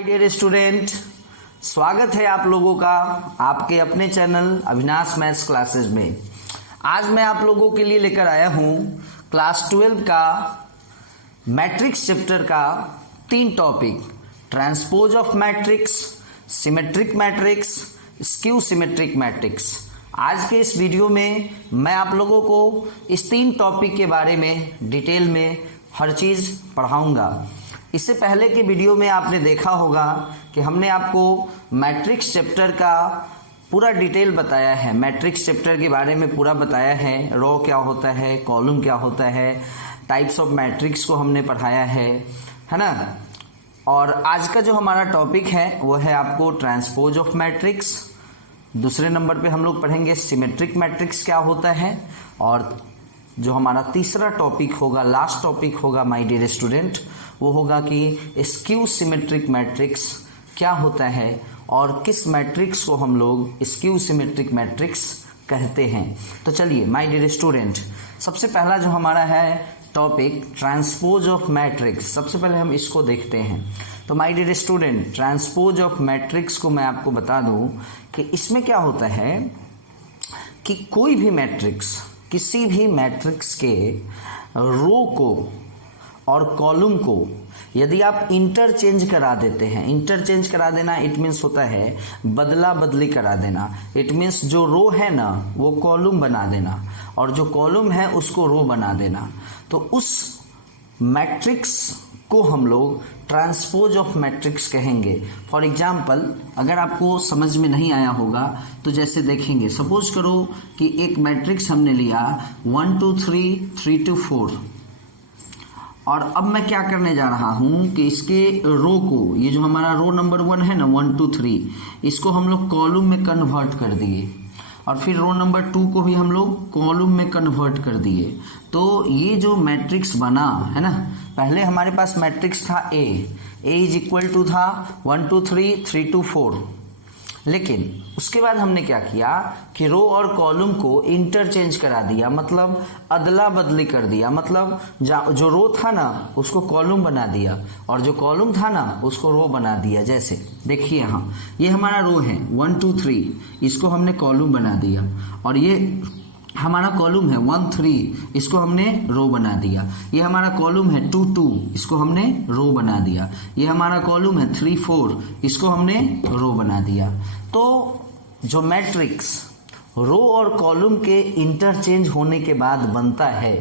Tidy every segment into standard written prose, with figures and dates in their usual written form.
Dear student, स्वागत है आप लोगों का आपके अपने चैनल अविनाश मैथ्स क्लासेस में। आज मैं आप लोगों के लिए लेकर आया हूं क्लास 12 का मैट्रिक्स चैप्टर का 3 topic, transpose of matrix, symmetric matrix, skew symmetric matrix. आज के इस वीडियो में मैं आप लोगों को इस 3 टॉपिक के बारे में डिटेल में हर चीज़ पढ़ाऊंगा। इससे पहले के वीडियो में आपने देखा होगा कि हमने आपको मैट्रिक्स चैप्टर का पूरा डिटेल बताया है, मैट्रिक्स चैप्टर के बारे में पूरा बताया है। रो क्या होता है, कॉलम क्या होता है, टाइप्स ऑफ मैट्रिक्स को हमने पढ़ाया है ना। और आज का जो हमारा टॉपिक है वो है आपको ट्रांसपोज ऑफ मैट्रिक्स। दूसरे नंबर पे हम लोग पढ़ेंगे सिमेट्रिक मैट्रिक्स क्या होता है। और जो हमारा तीसरा टॉपिक होगा, लास्ट टॉपिक होगा माय डियर स्टूडेंट, वो होगा कि स्क्यू सिमेट्रिक मैट्रिक्स क्या होता है और किस मैट्रिक्स को हम लोग स्क्यू सिमेट्रिक मैट्रिक्स कहते हैं। तो चलिए माय डियर स्टूडेंट, सबसे पहला जो हमारा है टॉपिक ट्रांसपोज ऑफ मैट्रिक्स, सबसे पहले हम इसको देखते हैं। तो my dear student, transpose of matrix को मैं आपको बता दूं कि इसमें क्या होता है कि कोई भी मैट्रिक्स, किसी भी मैट्रिक्स के रो को और कॉलम को यदि आप इंटरचेंज करा देते हैं, इंटरचेंज करा देना इट मीन्स होता है बदला बदली करा देना। इट मीन्स जो रो है ना वो कॉलम बना देना और जो कॉलम है उसको रो बना देना। तो उस मैट्रिक्स को हम लोग ट्रांसपोज ऑफ मैट्रिक्स कहेंगे। फॉर एग्जाम्पल, अगर आपको समझ में नहीं आया होगा तो जैसे देखेंगे, सपोज करो कि एक मैट्रिक्स हमने लिया 1 2 3 3 2 4 और अब मैं क्या करने जा रहा हूं कि इसके रो को, ये जो हमारा रो नंबर 1 है ना 1 2 3, इसको हम लोग कॉलम में कन्वर्ट कर दिए और फिर रो नंबर 2 को भी हम लोग कॉलम में कन्वर्ट कर दिए। तो ये जो मैट्रिक्स बना है ना, पहले हमारे पास मैट्रिक्स था ए इज इक्वल टू था 1 2 3 3 2 4, लेकिन उसके बाद हमने क्या किया कि रो और कॉलम को इंटरचेंज करा दिया, मतलब अदला बदली कर दिया। मतलब जो रो था ना उसको कॉलम बना दिया और जो कॉलम था ना उसको रो बना दिया। जैसे देखिए यहाँ ये हमारा रो है 1 2 3, इसको हमने कॉलम बना दिया और ये हमारा कॉलम है 1 3, इसको हमने रो बना दिया। ये हमारा कॉलम है 2 2, इसको हमने रो बना दिया। ये हमारा कॉलम है 3 4, इसको हमने रो बना दिया। तो जो मैट्रिक्स रो और कॉलम के इंटरचेंज होने के बाद बनता है,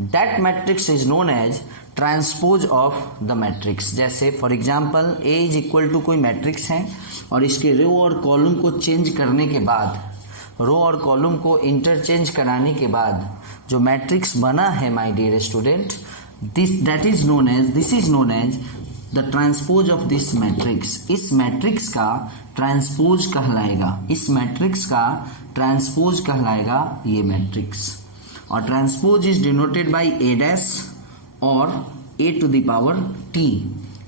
that matrix is known as transpose of the matrix. जैसे for example A is equal to कोई मैट्रिक्स है और इसके रो और कॉलम को चेंज करने के बाद, रो और कॉलम को इंटरचेंज कराने के बाद जो मैट्रिक्स बना है my dear student, this is known as the transpose of this matrix. इस मैट्रिक्स का ट्रांसपोज कहलाएगा, इस मैट्रिक्स का ट्रांसपोज कहलाएगा ये मैट्रिक्स। और transpose is denoted by A dash और A to the power T.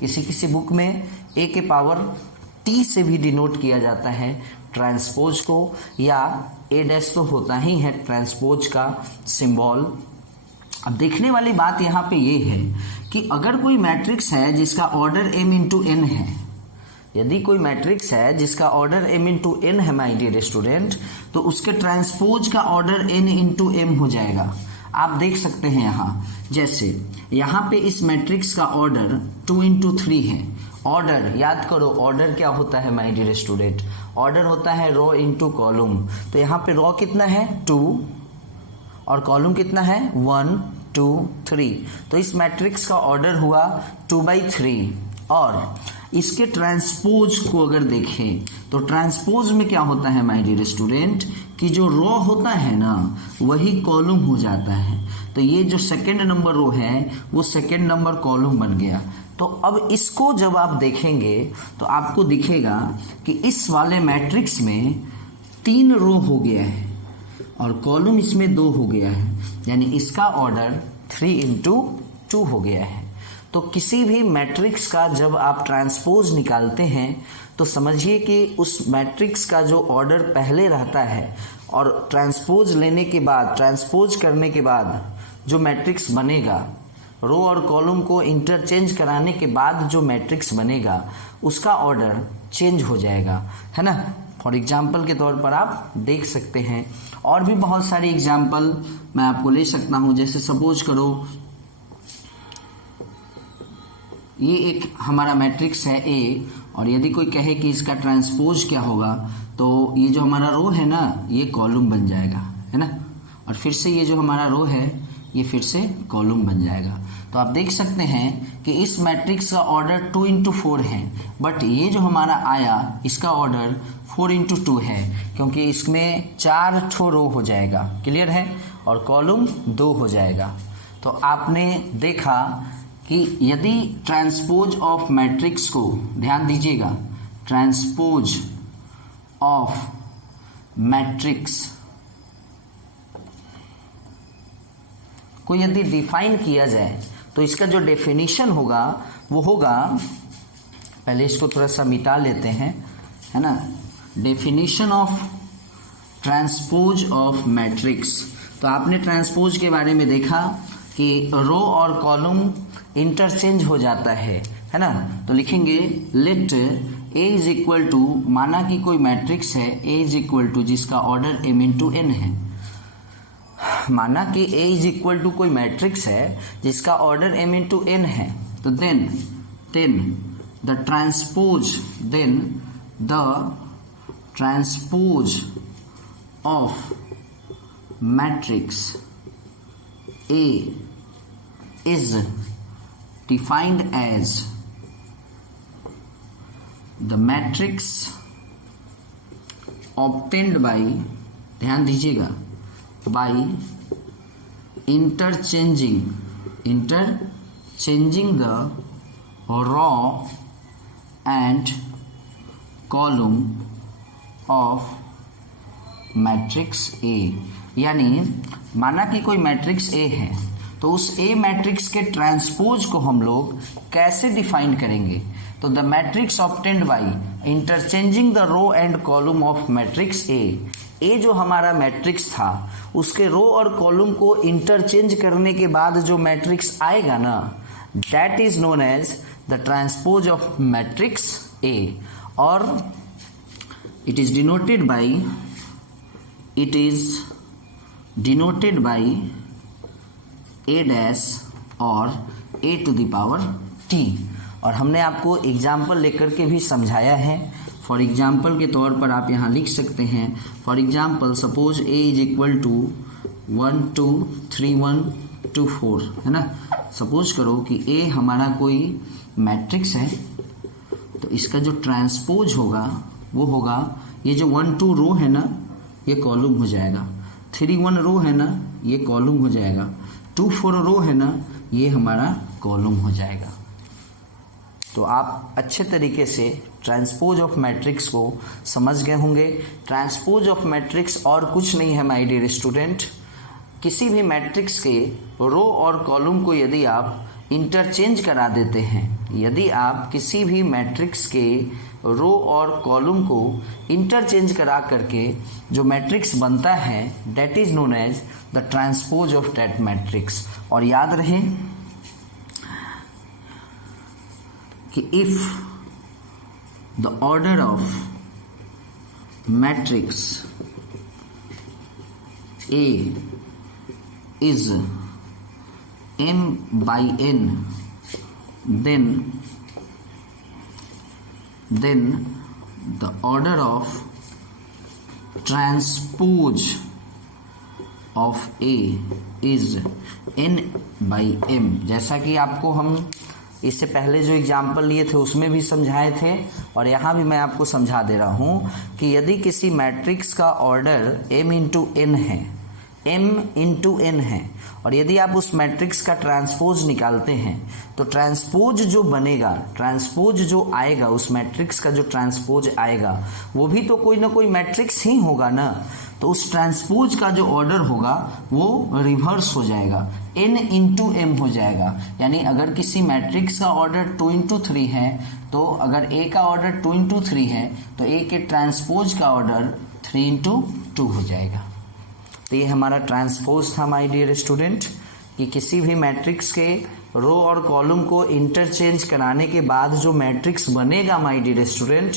किसी किसी बुक में ए के पावर टी से भी डिनोट किया जाता है ट्रांसपोज को, या ए डैश तो होता ही है ट्रांसपोज का सिंबल। अब देखने वाली बात यहाँ पे ये है कि अगर कोई मैट्रिक्स है जिसका ऑर्डर m इंटू n है, यदि कोई मैट्रिक्स है जिसका ऑर्डर m इंटू n है माय डियर स्टूडेंट, तो उसके ट्रांसपोज का ऑर्डर n इंटू m हो जाएगा। आप देख सकते हैं यहाँ, जैसे यहाँ पे इस मैट्रिक्स का ऑर्डर 2 इंटू 3 है। ऑर्डर याद करो, ऑर्डर क्या होता है माय डियर स्टूडेंट, ऑर्डर होता है रो इंटू कॉलम। तो यहाँ पे रो कितना है 2 और कॉलम कितना है 1 2 3। तो इस मैट्रिक्स का ऑर्डर हुआ 2/3। और इसके ट्रांसपोज को अगर देखें तो ट्रांसपोज में क्या होता है माय डियर स्टूडेंट कि जो रो होता है ना वही कॉलम हो जाता है। तो ये जो सेकेंड नंबर रो है वो सेकेंड नंबर कॉलम बन गया। तो अब इसको जब आप देखेंगे तो आपको दिखेगा कि इस वाले मैट्रिक्स में 3 रो हो गया है और कॉलम इसमें 2 हो गया है, यानी इसका ऑर्डर 3 इंटू 2 हो गया है। तो किसी भी मैट्रिक्स का जब आप ट्रांसपोज निकालते हैं तो समझिए कि उस मैट्रिक्स का जो ऑर्डर पहले रहता है और ट्रांसपोज लेने के बाद, ट्रांसपोज करने के बाद जो मैट्रिक्स बनेगा, रो और कॉलम को इंटरचेंज कराने के बाद जो मैट्रिक्स बनेगा उसका ऑर्डर चेंज हो जाएगा, है ना। फॉर एग्जाम्पल के तौर पर आप देख सकते हैं, और भी बहुत सारी एग्जाम्पल मैं आपको ले सकता हूं। जैसे सपोज करो ये एक हमारा मैट्रिक्स है ए, और यदि कोई कहे कि इसका ट्रांसपोज क्या होगा, तो ये जो हमारा रो है ना ये कॉलम बन जाएगा, है ना। और फिर से ये जो हमारा रो है ये फिर से कॉलम बन जाएगा। तो आप देख सकते हैं कि इस मैट्रिक्स का ऑर्डर 2 into 4 है, बट ये जो हमारा आया इसका ऑर्डर 4 into 2 है, क्योंकि इसमें 4 ठो रो हो जाएगा, क्लियर है, और कॉलम 2 हो जाएगा। तो आपने देखा कि यदि ट्रांसपोज ऑफ मैट्रिक्स को, ध्यान दीजिएगा, ट्रांसपोज ऑफ मैट्रिक्स को यदि डिफाइन किया जाए तो इसका जो डेफिनेशन होगा वो होगा, पहले इसको थोड़ा सा मिटा लेते हैं, है ना। Definition of transpose of matrix, तो आपने ट्रांसपोज के बारे में देखा कि रो और कॉलम इंटरचेंज हो जाता है ना। तो लिखेंगे let A is equal to, माना कि कोई मैट्रिक्स है ए इज इक्वल टू जिसका ऑर्डर m into n है, माना कि a इज इक्वल टू कोई मैट्रिक्स है जिसका ऑर्डर m into n है, तो then the transpose of matrix a is defined as the matrix obtained by, ध्यान दीजिएगा, by interchanging the row and column of matrix A। यानी माना कि कोई मैट्रिक्स A है, तो उस A मैट्रिक्स के ट्रांसपोज को हम लोग कैसे डिफाइन करेंगे, तो the matrix obtained by interchanging the row and column of matrix A जो हमारा मैट्रिक्स था उसके रो और कॉलम को इंटरचेंज करने के बाद जो मैट्रिक्स आएगा ना, that is known as the transpose of matrix A, और it is denoted by a dash और a to the power t। और हमने आपको एग्जाम्पल लेकर के भी समझाया है। फॉर एग्जाम्पल के तौर पर आप यहाँ लिख सकते हैं, for example suppose a is equal to 1 2 3 1 2 4, है ना। सपोज करो कि a हमारा कोई मैट्रिक्स है, तो इसका जो ट्रांसपोज होगा वो होगा, ये जो 1 2 रो है ना ये कॉलम हो जाएगा, 3 1 रो है ना ये कॉलम हो जाएगा, 2 4 रो है ना ये हमारा कॉलम हो जाएगा। तो आप अच्छे तरीके से ट्रांसपोज ऑफ मैट्रिक्स को समझ गए होंगे। ट्रांसपोज ऑफ मैट्रिक्स और कुछ नहीं है माय डियर स्टूडेंट, किसी भी मैट्रिक्स के रो और कॉलम को यदि आप इंटरचेंज करा देते हैं, यदि आप किसी भी मैट्रिक्स के रो और कॉलम को इंटरचेंज करा करके जो मैट्रिक्स बनता है, that is known as the transpose of that matrix. और याद रहे कि if the order of matrix A is m by n, then the order of transpose of A is n by m। जैसा कि आपको हम इससे पहले जो एग्जाम्पल लिए थे उसमें भी समझाए थे, और यहाँ भी मैं आपको समझा दे रहा हूँ कि यदि किसी मैट्रिक्स का ऑर्डर m into n है, m into n है, और यदि आप उस मैट्रिक्स का ट्रांसपोज निकालते हैं तो ट्रांसपोज जो बनेगा, ट्रांसपोज जो आएगा, उस मैट्रिक्स का जो ट्रांसपोज आएगा वो भी तो कोई ना कोई मैट्रिक्स ही होगा ना। तो उस ट्रांसपोज का जो ऑर्डर होगा वो रिवर्स हो जाएगा, n into m हो जाएगा। यानी अगर किसी मैट्रिक्स का ऑर्डर 2 into 3 है, तो अगर a का ऑर्डर 2 into 3 है तो a के ट्रांसपोज का ऑर्डर 3 into 2 हो जाएगा। तो ये हमारा ट्रांसपोज था माय डियर स्टूडेंट, कि किसी भी मैट्रिक्स के रो और कॉलम को इंटरचेंज कराने के बाद जो मैट्रिक्स बनेगा my dear student,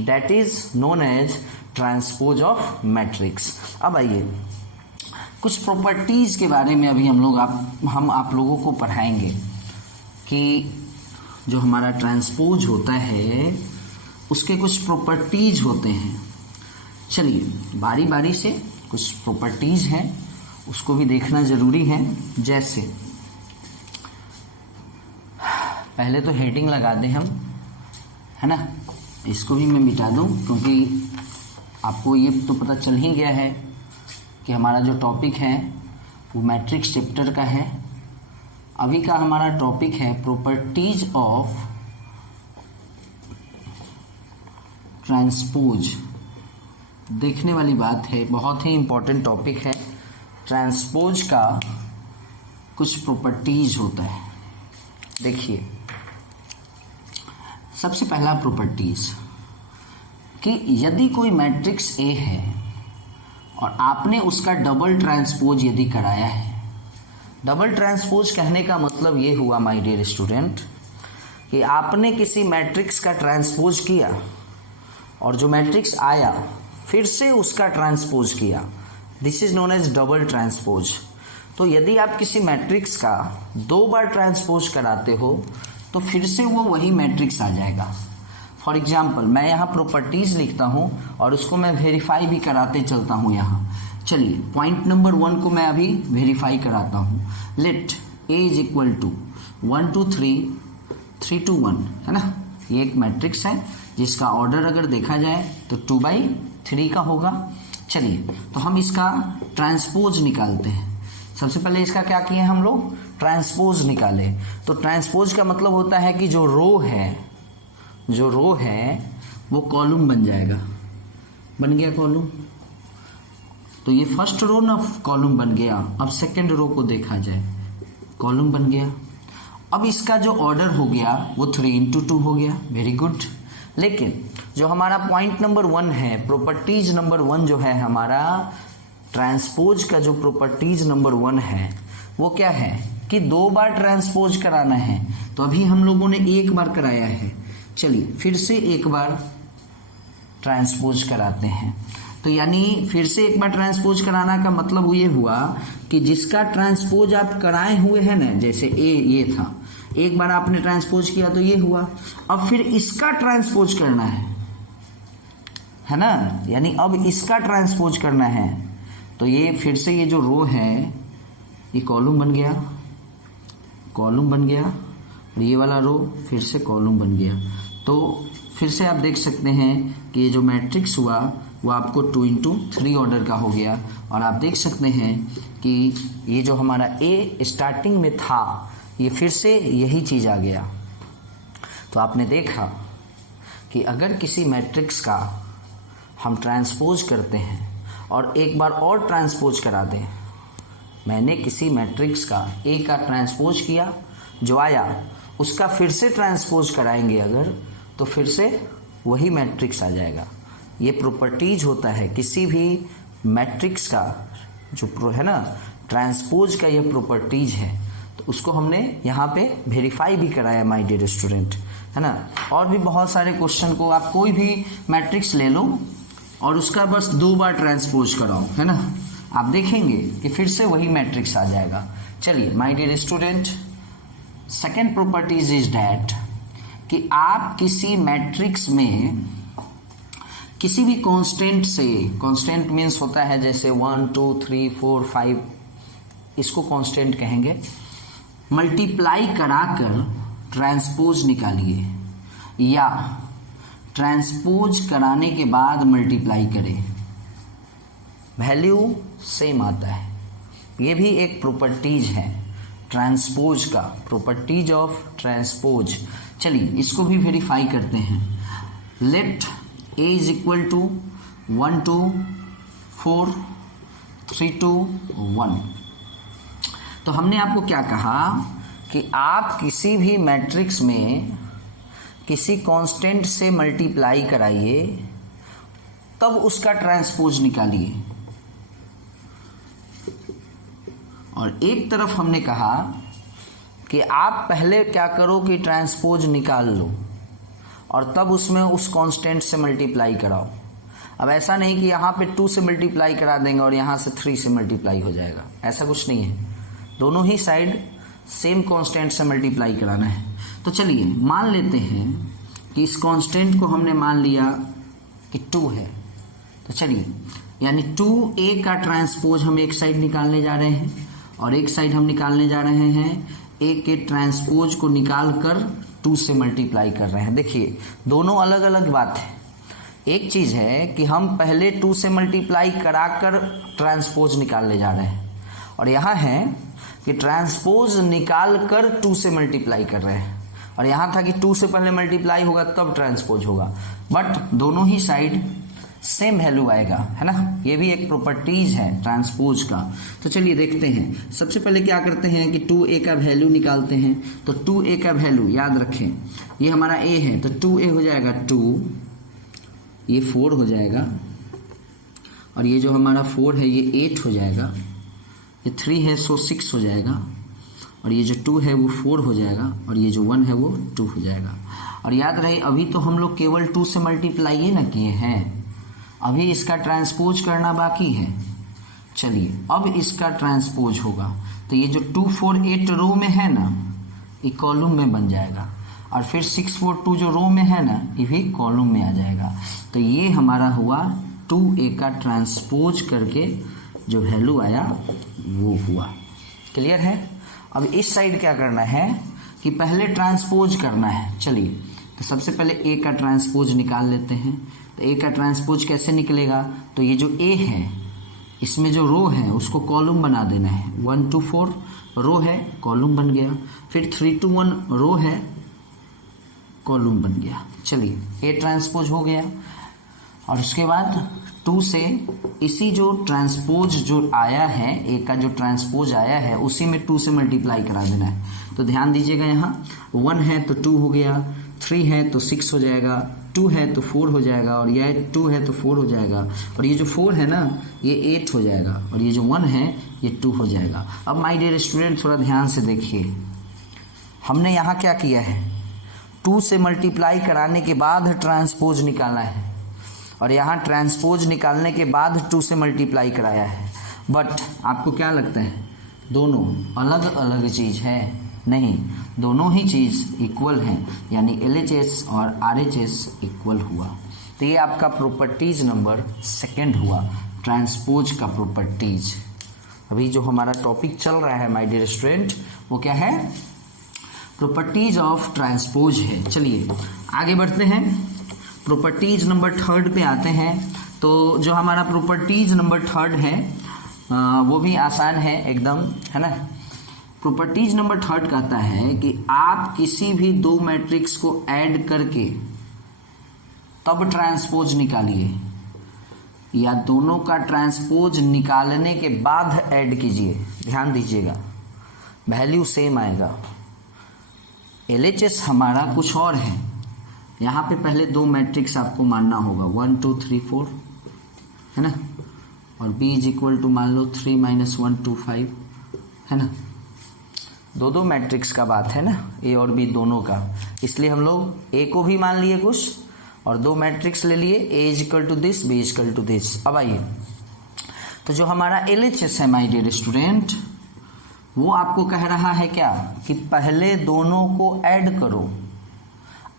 that is known as transpose of matrix. अब आइए कुछ प्रॉपर्टीज के बारे में अभी हम आप लोगों को पढ़ाएंगे कि जो हमारा ट्रांसपोज होता है उसके कुछ प्रॉपर्टीज होते हैं। चलिए बारी बारी से कुछ प्रॉपर्टीज हैं उसको भी देखना जरूरी है। जैसे पहले तो हेडिंग लगा दें हम, है ना, इसको भी मैं मिटा दूं क्योंकि आपको ये तो पता चल ही गया है कि हमारा जो टॉपिक है वो मैट्रिक्स चैप्टर का है। अभी का हमारा टॉपिक है प्रॉपर्टीज ऑफ ट्रांसपोज। देखने वाली बात है, बहुत ही इंपॉर्टेंट टॉपिक है। ट्रांसपोज का कुछ प्रॉपर्टीज होता है। देखिए सबसे पहला प्रॉपर्टीज कि यदि कोई मैट्रिक्स ए है और आपने उसका डबल ट्रांसपोज यदि कराया है। डबल ट्रांसपोज कहने का मतलब ये हुआ माय डियर स्टूडेंट कि आपने किसी मैट्रिक्स का ट्रांसपोज किया और जो मैट्रिक्स आया फिर से उसका ट्रांसपोज किया, this is known as double transpose. तो यदि आप किसी मैट्रिक्स का 2 बार ट्रांसपोज कराते हो तो फिर से वो वही मैट्रिक्स आ जाएगा। फॉर एग्जाम्पल मैं यहाँ प्रॉपर्टीज लिखता हूँ और उसको मैं वेरीफाई भी कराते चलता हूँ। यहाँ चलिए पॉइंट नंबर 1 को मैं अभी वेरीफाई कराता हूँ। Let A is equal to 1 2 3 3 2 1, है ना। ये एक मैट्रिक्स है जिसका ऑर्डर अगर देखा जाए तो 2/3 का होगा। चलिए तो हम इसका ट्रांसपोज निकालते हैं। सबसे पहले इसका क्या किए हम लोग, ट्रांसपोज निकाले। तो ट्रांसपोज का मतलब होता है कि जो रो है वो कॉलम बन जाएगा। बन गया कॉलम, तो ये फर्स्ट रो ना कॉलम बन गया। अब सेकंड रो को देखा जाए, कॉलम बन गया। अब इसका जो ऑर्डर हो गया वो 3×2 हो गया। Very good. लेकिन जो हमारा पॉइंट नंबर 1 है, प्रॉपर्टीज नंबर 1 जो है हमारा ट्रांसपोज का, जो प्रॉपर्टीज नंबर 1 है वो क्या है कि 2 बार ट्रांसपोज कराना है। तो अभी हम लोगों ने 1 बार कराया है। चलिए फिर से 1 बार ट्रांसपोज कराते हैं। तो यानी फिर से 1 बार ट्रांसपोज कराना का मतलब ये हुआ कि जिसका ट्रांसपोज आप कराए हुए हैं ना, जैसे ये था, 1 बार आपने ट्रांसपोज किया तो ये हुआ। अब फिर इसका ट्रांसपोज करना है ना, यानी अब इसका ट्रांसपोज करना है। तो ये फिर से ये जो रो है ये कॉलम बन गया, कॉलम बन गया, और ये वाला रो फिर से कॉलम बन गया। तो फिर से आप देख सकते हैं कि ये जो मैट्रिक्स हुआ वो आपको 2×3 ऑर्डर का हो गया। और आप देख सकते हैं कि ये जो हमारा ए स्टार्टिंग में था ये फिर से यही चीज़ आ गया। तो आपने देखा कि अगर किसी मैट्रिक्स का हम ट्रांसपोज करते हैं और 1 बार और ट्रांसपोज करा दें, मैंने किसी मैट्रिक्स का ए का ट्रांसपोज किया, जो आया उसका फिर से ट्रांसपोज कराएंगे अगर, तो फिर से वही मैट्रिक्स आ जाएगा। ये प्रॉपर्टीज होता है किसी भी मैट्रिक्स का, जो है ना ट्रांसपोज का ये प्रॉपर्टीज है। तो उसको हमने यहाँ पे वेरीफाई भी कराया माय डियर स्टूडेंट, है ना। और भी बहुत सारे क्वेश्चन को आप कोई भी मैट्रिक्स ले लो और उसका बस 2 बार ट्रांसपोज कराओ, है ना, आप देखेंगे कि फिर से वही मैट्रिक्स आ जाएगा। चलिए my dear student, second properties is that कि आप किसी मैट्रिक्स में किसी भी कांस्टेंट से, कांस्टेंट मीन्स होता है जैसे 1 2 3 4 5, इसको कांस्टेंट कहेंगे, मल्टीप्लाई कराकर ट्रांसपोज निकालिए या ट्रांसपोज कराने के बाद मल्टीप्लाई करें, वैल्यू सेम आता है। ये भी एक प्रॉपर्टीज है ट्रांसपोज का, प्रॉपर्टीज ऑफ ट्रांसपोज। चलिए इसको भी वेरीफाई करते हैं। Let A is equal to 1 2 4 3 2 1। तो हमने आपको क्या कहा कि आप किसी भी मैट्रिक्स में किसी कांस्टेंट से मल्टीप्लाई कराइए तब उसका ट्रांसपोज निकालिए। और एक तरफ हमने कहा कि आप पहले क्या करो कि ट्रांसपोज निकाल लो और तब उसमें उस कांस्टेंट से मल्टीप्लाई कराओ। अब ऐसा नहीं कि यहाँ पे 2 से मल्टीप्लाई करा देंगे और यहाँ से 3 से मल्टीप्लाई हो जाएगा, ऐसा कुछ नहीं है। दोनों ही साइड सेम कांस्टेंट से मल्टीप्लाई कराना है। तो चलिए मान लेते हैं कि इस कांस्टेंट को हमने मान लिया कि 2 है। तो चलिए यानी 2a का ट्रांसपोज हम एक साइड निकालने जा रहे हैं और एक साइड हम निकालने जा रहे हैं a के ट्रांसपोज को निकाल कर 2 से मल्टीप्लाई कर रहे हैं। देखिए दोनों अलग अलग बात है। एक चीज है कि हम पहले 2 से मल्टीप्लाई कराकर ट्रांसपोज निकालने जा रहे हैं और यहाँ है कि ट्रांसपोज निकाल कर 2 से मल्टीप्लाई कर रहे हैं और यहाँ था कि 2 से पहले मल्टीप्लाई होगा तब ट्रांसपोज होगा, बट दोनों ही साइड सेम वैल्यू आएगा, है ना। ये भी एक प्रॉपर्टीज है ट्रांसपोज का। तो चलिए देखते हैं। सबसे पहले क्या करते हैं कि 2a का वैल्यू निकालते हैं। तो 2a का वैल्यू याद रखें, ये हमारा a है तो 2a हो जाएगा 2, ये 4 हो जाएगा और ये जो हमारा 4 है ये 8 हो जाएगा, ये 3 है सो 6 हो जाएगा और ये जो 2 है वो 4 हो जाएगा और ये जो 1 है वो 2 हो जाएगा। और याद रहे अभी तो हम लोग केवल 2 से मल्टीप्लाई ही ना किए हैं, अभी इसका ट्रांसपोज करना बाकी है। चलिए अब इसका ट्रांसपोज होगा तो ये जो 2 4 8 रो में है ना ये कॉलम में बन जाएगा और फिर 6 4 2 जो रो में है ना ये भी कॉलम में आ जाएगा। तो ये हमारा हुआ 2a का ट्रांसपोज करके जो वैल्यू आया वो हुआ। क्लियर है। अब इस साइड क्या करना है कि पहले ट्रांसपोज करना है। चलिए तो सबसे पहले a का ट्रांसपोज निकाल लेते हैं। तो a का ट्रांसपोज कैसे निकलेगा, तो ये जो a है इसमें जो रो है उसको कॉलम बना देना है। 1 2 4 रो है कॉलम बन गया, फिर 3 2 1 रो है कॉलम बन गया। चलिए a ट्रांसपोज हो गया और उसके बाद 2 से इसी जो ट्रांसपोज जो आया है a का जो ट्रांसपोज आया है उसी में 2 से मल्टीप्लाई करा देना है। तो ध्यान दीजिएगा यहाँ 1 है तो 2 हो गया, 3 है तो 6 हो जाएगा, 2 है तो 4 हो जाएगा और यह 2 है तो 4 हो जाएगा और ये जो 4 है ना ये 8 हो जाएगा और ये जो 1 है ये 2 हो जाएगा। अब माय डियर स्टूडेंट थोड़ा ध्यान से देखिए, हमने यहाँ क्या किया है 2 से मल्टीप्लाई कराने के बाद ट्रांसपोज निकाला है और यहाँ ट्रांसपोज निकालने के बाद 2 से मल्टीप्लाई कराया है। बट आपको क्या लगता है दोनों अलग अलग चीज़ है? नहीं, दोनों ही चीज़ इक्वल हैं, यानी LHS और RHS इक्वल हुआ। तो ये आपका प्रॉपर्टीज नंबर 2 हुआ, ट्रांसपोज का प्रॉपर्टीज। अभी जो हमारा टॉपिक चल रहा है माय डियर स्टूडेंट वो क्या है, प्रॉपर्टीज ऑफ ट्रांसपोज है। चलिए आगे बढ़ते हैं, प्रॉपर्टीज नंबर 3 पे आते हैं। तो जो हमारा प्रॉपर्टीज नंबर 3 है वो भी आसान है एकदम, है ना। प्रॉपर्टीज नंबर 3 कहता है कि आप किसी भी 2 मैट्रिक्स को ऐड करके तब ट्रांसपोज निकालिए या दोनों का ट्रांसपोज निकालने के बाद ऐड कीजिए। ध्यान दीजिएगा वैल्यू सेम आएगा। LHS हमारा कुछ और है, यहाँ पे पहले 2 मैट्रिक्स आपको मानना होगा 1 2 3 4, है ना, और B इज इक्वल टू मान लो 3 - 1 2 5, है ना। 2 मैट्रिक्स का बात है ना, A और B दोनों का, इसलिए हम लोग A को भी मान लिए कुछ और 2 मैट्रिक्स ले लिए, A is equal to this, B is equal to this. अब आइए तो जो हमारा LHS है माय डियर स्टूडेंट वो आपको कह रहा है क्या कि पहले दोनों को ऐड करो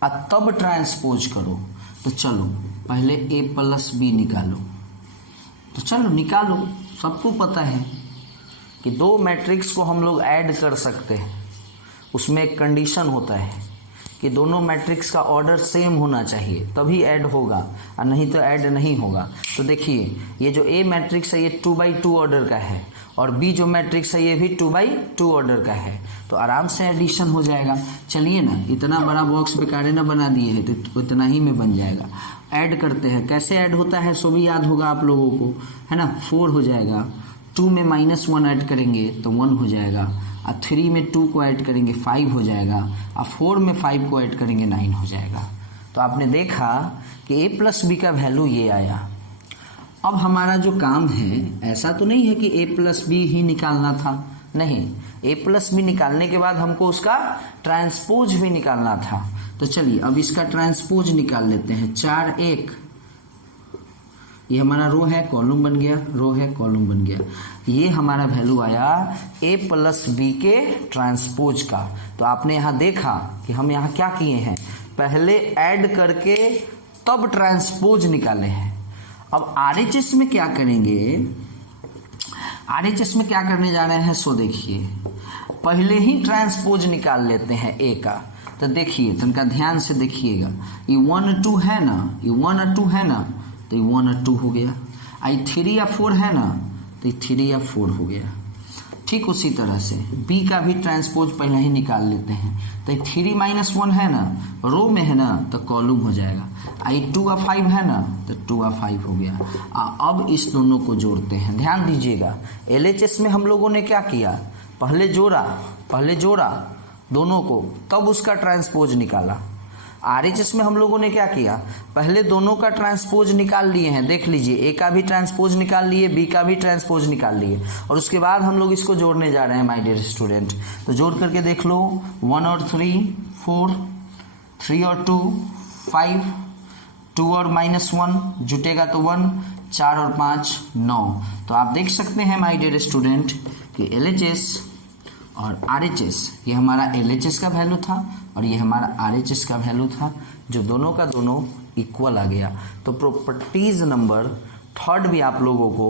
और तब ट्रांसपोज करो। तो चलो पहले A + B निकालो। तो चलो निकालो, सबको पता है कि 2 मैट्रिक्स को हम लोग ऐड कर सकते हैं, उसमें एक कंडीशन होता है कि दोनों मैट्रिक्स का ऑर्डर सेम होना चाहिए तभी ऐड होगा और नहीं तो ऐड नहीं होगा। तो देखिए ये जो A मैट्रिक्स है ये 2/2 ऑर्डर का है और B जो मैट्रिक्स है ये भी 2/2 ऑर्डर का है, तो आराम से एडिशन हो जाएगा। चलिए ना, इतना बड़ा बॉक्स बेकारे ना बना दिए है तो इतना ही में बन जाएगा। ऐड करते हैं, कैसे ऐड होता है सो भी याद होगा आप लोगों को, है ना। 4 हो जाएगा, 2 में -1 ऐड करेंगे तो 1 हो जाएगा, और 3 में 2 को ऐड करेंगे 5 हो जाएगा, और 4 में 5 को ऐड करेंगे 9 हो जाएगा। तो आपने देखा कि A + B का वैल्यू ये आया। अब हमारा जो काम है ऐसा तो नहीं है कि A + B ही निकालना था, नहीं, ए प्लस बी निकालने के बाद हमको उसका ट्रांसपोज भी निकालना था। तो चलिए अब इसका ट्रांसपोज निकाल लेते हैं। 4 1, ये हमारा रो है, कॉलम बन गया, रो है, कॉलम बन गया। ये हमारा वैल्यू आया ए प्लस बी के ट्रांसपोज का। तो आपने यहाँ देखा कि हम यहाँ क्या किए हैं, पहले ऐड करके तब ट्रांसपोज निकाले हैं। अब आरएचएस में क्या करेंगे, आरएचएस में क्या करने जा रहे हैं, सो देखिए पहले ही ट्रांसपोज निकाल लेते हैं ए का। तो देखिए तनका ध्यान से देखिएगा, ये 1 2 है ना, ये 1 और 2 है ना, तो ये 1 और 2 हो गया। आई 3 या 4 है ना, तो ये 3 या 4 हो गया। ठीक उसी तरह से बी का भी ट्रांसपोज पहले ही निकाल लेते हैं। तो ये 3 - 1 है ना, रो में है ना, तो कॉलम हो जाएगा। आई 2 और 5 है ना, तो 2 और 5 हो गया। अब इस दोनों को जोड़ते हैं। ध्यान दीजिएगा, एलएचएस में हम लोगों ने क्या किया, पहले जोड़ा दोनों को, तब उसका ट्रांसपोज निकाला। आरएचएस में हम लोगों ने क्या किया, पहले दोनों का ट्रांसपोज निकाल लिए हैं। देख लीजिए, ए का भी ट्रांसपोज निकाल लिए, बी का भी ट्रांसपोज निकाल लिए, और उसके बाद हम लोग इसको जोड़ने जा रहे हैं माय डियर स्टूडेंट। तो जोड़ करके देख लो, 1 और 3 4, 3 और 2 5, 2 और -1 जुटेगा तो 1, 4 और 5 9। तो आप देख सकते हैं माय डियर स्टूडेंट कि एलएचएस और आरएचएस, ये हमारा एलएचएस का वैल्यू था और ये हमारा आरएचएस का वैल्यू था, जो दोनों का दोनों इक्वल आ गया। तो प्रॉपर्टीज नंबर 3 भी आप लोगों को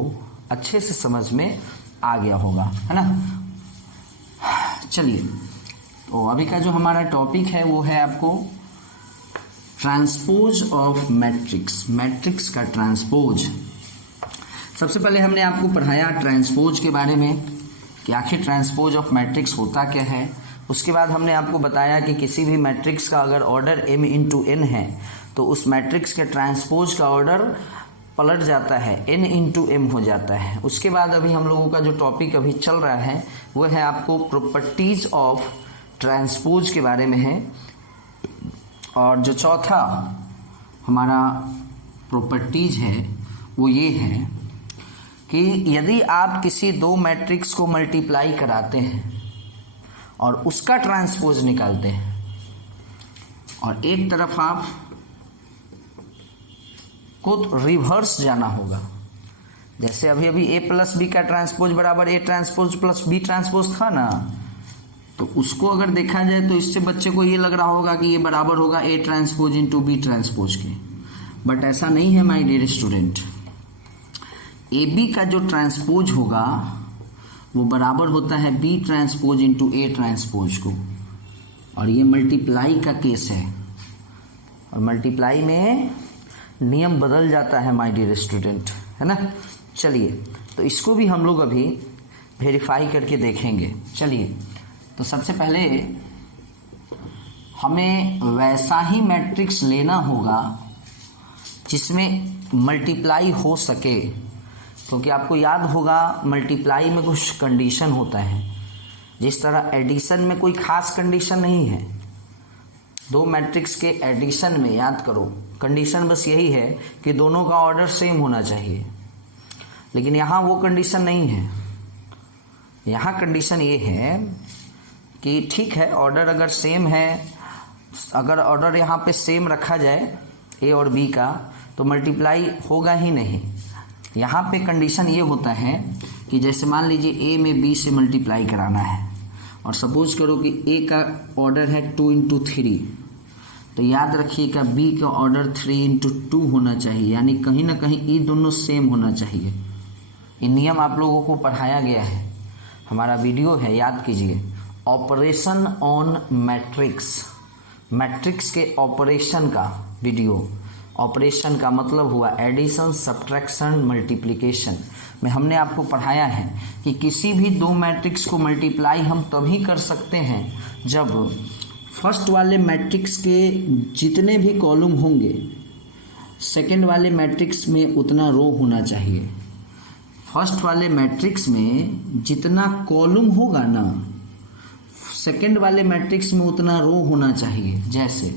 अच्छे से समझ में आ गया होगा, है ना। चलिए, तो अभी का जो हमारा टॉपिक है वो है आपको ट्रांसपोज ऑफ मैट्रिक्स, मैट्रिक्स का ट्रांसपोज। सबसे पहले हमने आपको पढ़ाया ट्रांसपोज के बारे में कि आखिर ट्रांसपोज ऑफ मैट्रिक्स होता क्या है। उसके बाद हमने आपको बताया कि किसी भी मैट्रिक्स का अगर ऑर्डर m × n है तो उस मैट्रिक्स के ट्रांसपोज का ऑर्डर पलट जाता है, n × m हो जाता है। उसके बाद अभी हम लोगों का जो टॉपिक अभी चल रहा है वो है आपको प्रॉपर्टीज ऑफ ट्रांसपोज के बारे में है। और जो चौथा हमारा प्रॉपर्टीज है वो ये है कि यदि आप किसी दो मैट्रिक्स को मल्टीप्लाई कराते हैं और उसका ट्रांसपोज निकालते हैं और एक तरफ आप को रिवर्स जाना होगा, जैसे अभी ए प्लस बी का ट्रांसपोज बराबर A transpose plus B transpose था ना, तो उसको अगर देखा जाए तो इससे बच्चे को ये लग रहा होगा कि ये बराबर होगा A transpose into B transpose के, बट ऐसा नहीं है my dear student. A B का जो ट्रांसपोज होगा वो बराबर होता है B transpose into A transpose को, और ये मल्टीप्लाई का केस है, और मल्टीप्लाई में नियम बदल जाता है माय डियर स्टूडेंट, है ना। चलिए, तो इसको भी हम लोग अभी वेरीफाई करके देखेंगे। चलिए, तो सबसे पहले हमें वैसा ही मैट्रिक्स लेना होगा जिसमें मल्टीप्लाई हो सके, क्योंकि आपको याद होगा मल्टीप्लाई में कुछ कंडीशन होता है, जिस तरह एडिशन में कोई खास कंडीशन नहीं है। दो मैट्रिक्स के एडिशन में याद करो कंडीशन बस यही है कि दोनों का ऑर्डर सेम होना चाहिए, लेकिन यहाँ वो कंडीशन नहीं है। यहाँ कंडीशन ये है कि ठीक है, ऑर्डर अगर सेम है, अगर ऑर्डर यहाँ पे सेम रखा जाए ए और बी का, तो मल्टीप्लाई होगा ही नहीं। यहाँ पे कंडीशन ये होता है कि जैसे मान लीजिए ए में बी से मल्टीप्लाई कराना है, और सपोज करो कि ए का ऑर्डर है 2 × 3, तो याद रखिएगा बी का ऑर्डर 3 × 2 होना चाहिए, यानी कहीं ना कहीं ये दोनों सेम होना चाहिए। ये नियम आप लोगों को पढ़ाया गया है, हमारा वीडियो है, याद कीजिए। ऑपरेशन ऑन मैट्रिक्स, मैट्रिक्स के ऑपरेशन का वीडियो। ऑपरेशन का मतलब हुआ एडिशन, सब्ट्रैक्शन, मल्टीप्लिकेशन में हमने आपको पढ़ाया है कि किसी भी दो मैट्रिक्स को मल्टीप्लाई हम तभी कर सकते हैं जब फर्स्ट वाले मैट्रिक्स के जितने भी कॉलम होंगे सेकंड वाले मैट्रिक्स में उतना रो होना चाहिए। फर्स्ट वाले मैट्रिक्स में जितना कॉलम होगा ना, सेकंड वाले मैट्रिक्स में उतना रो होना चाहिए। जैसे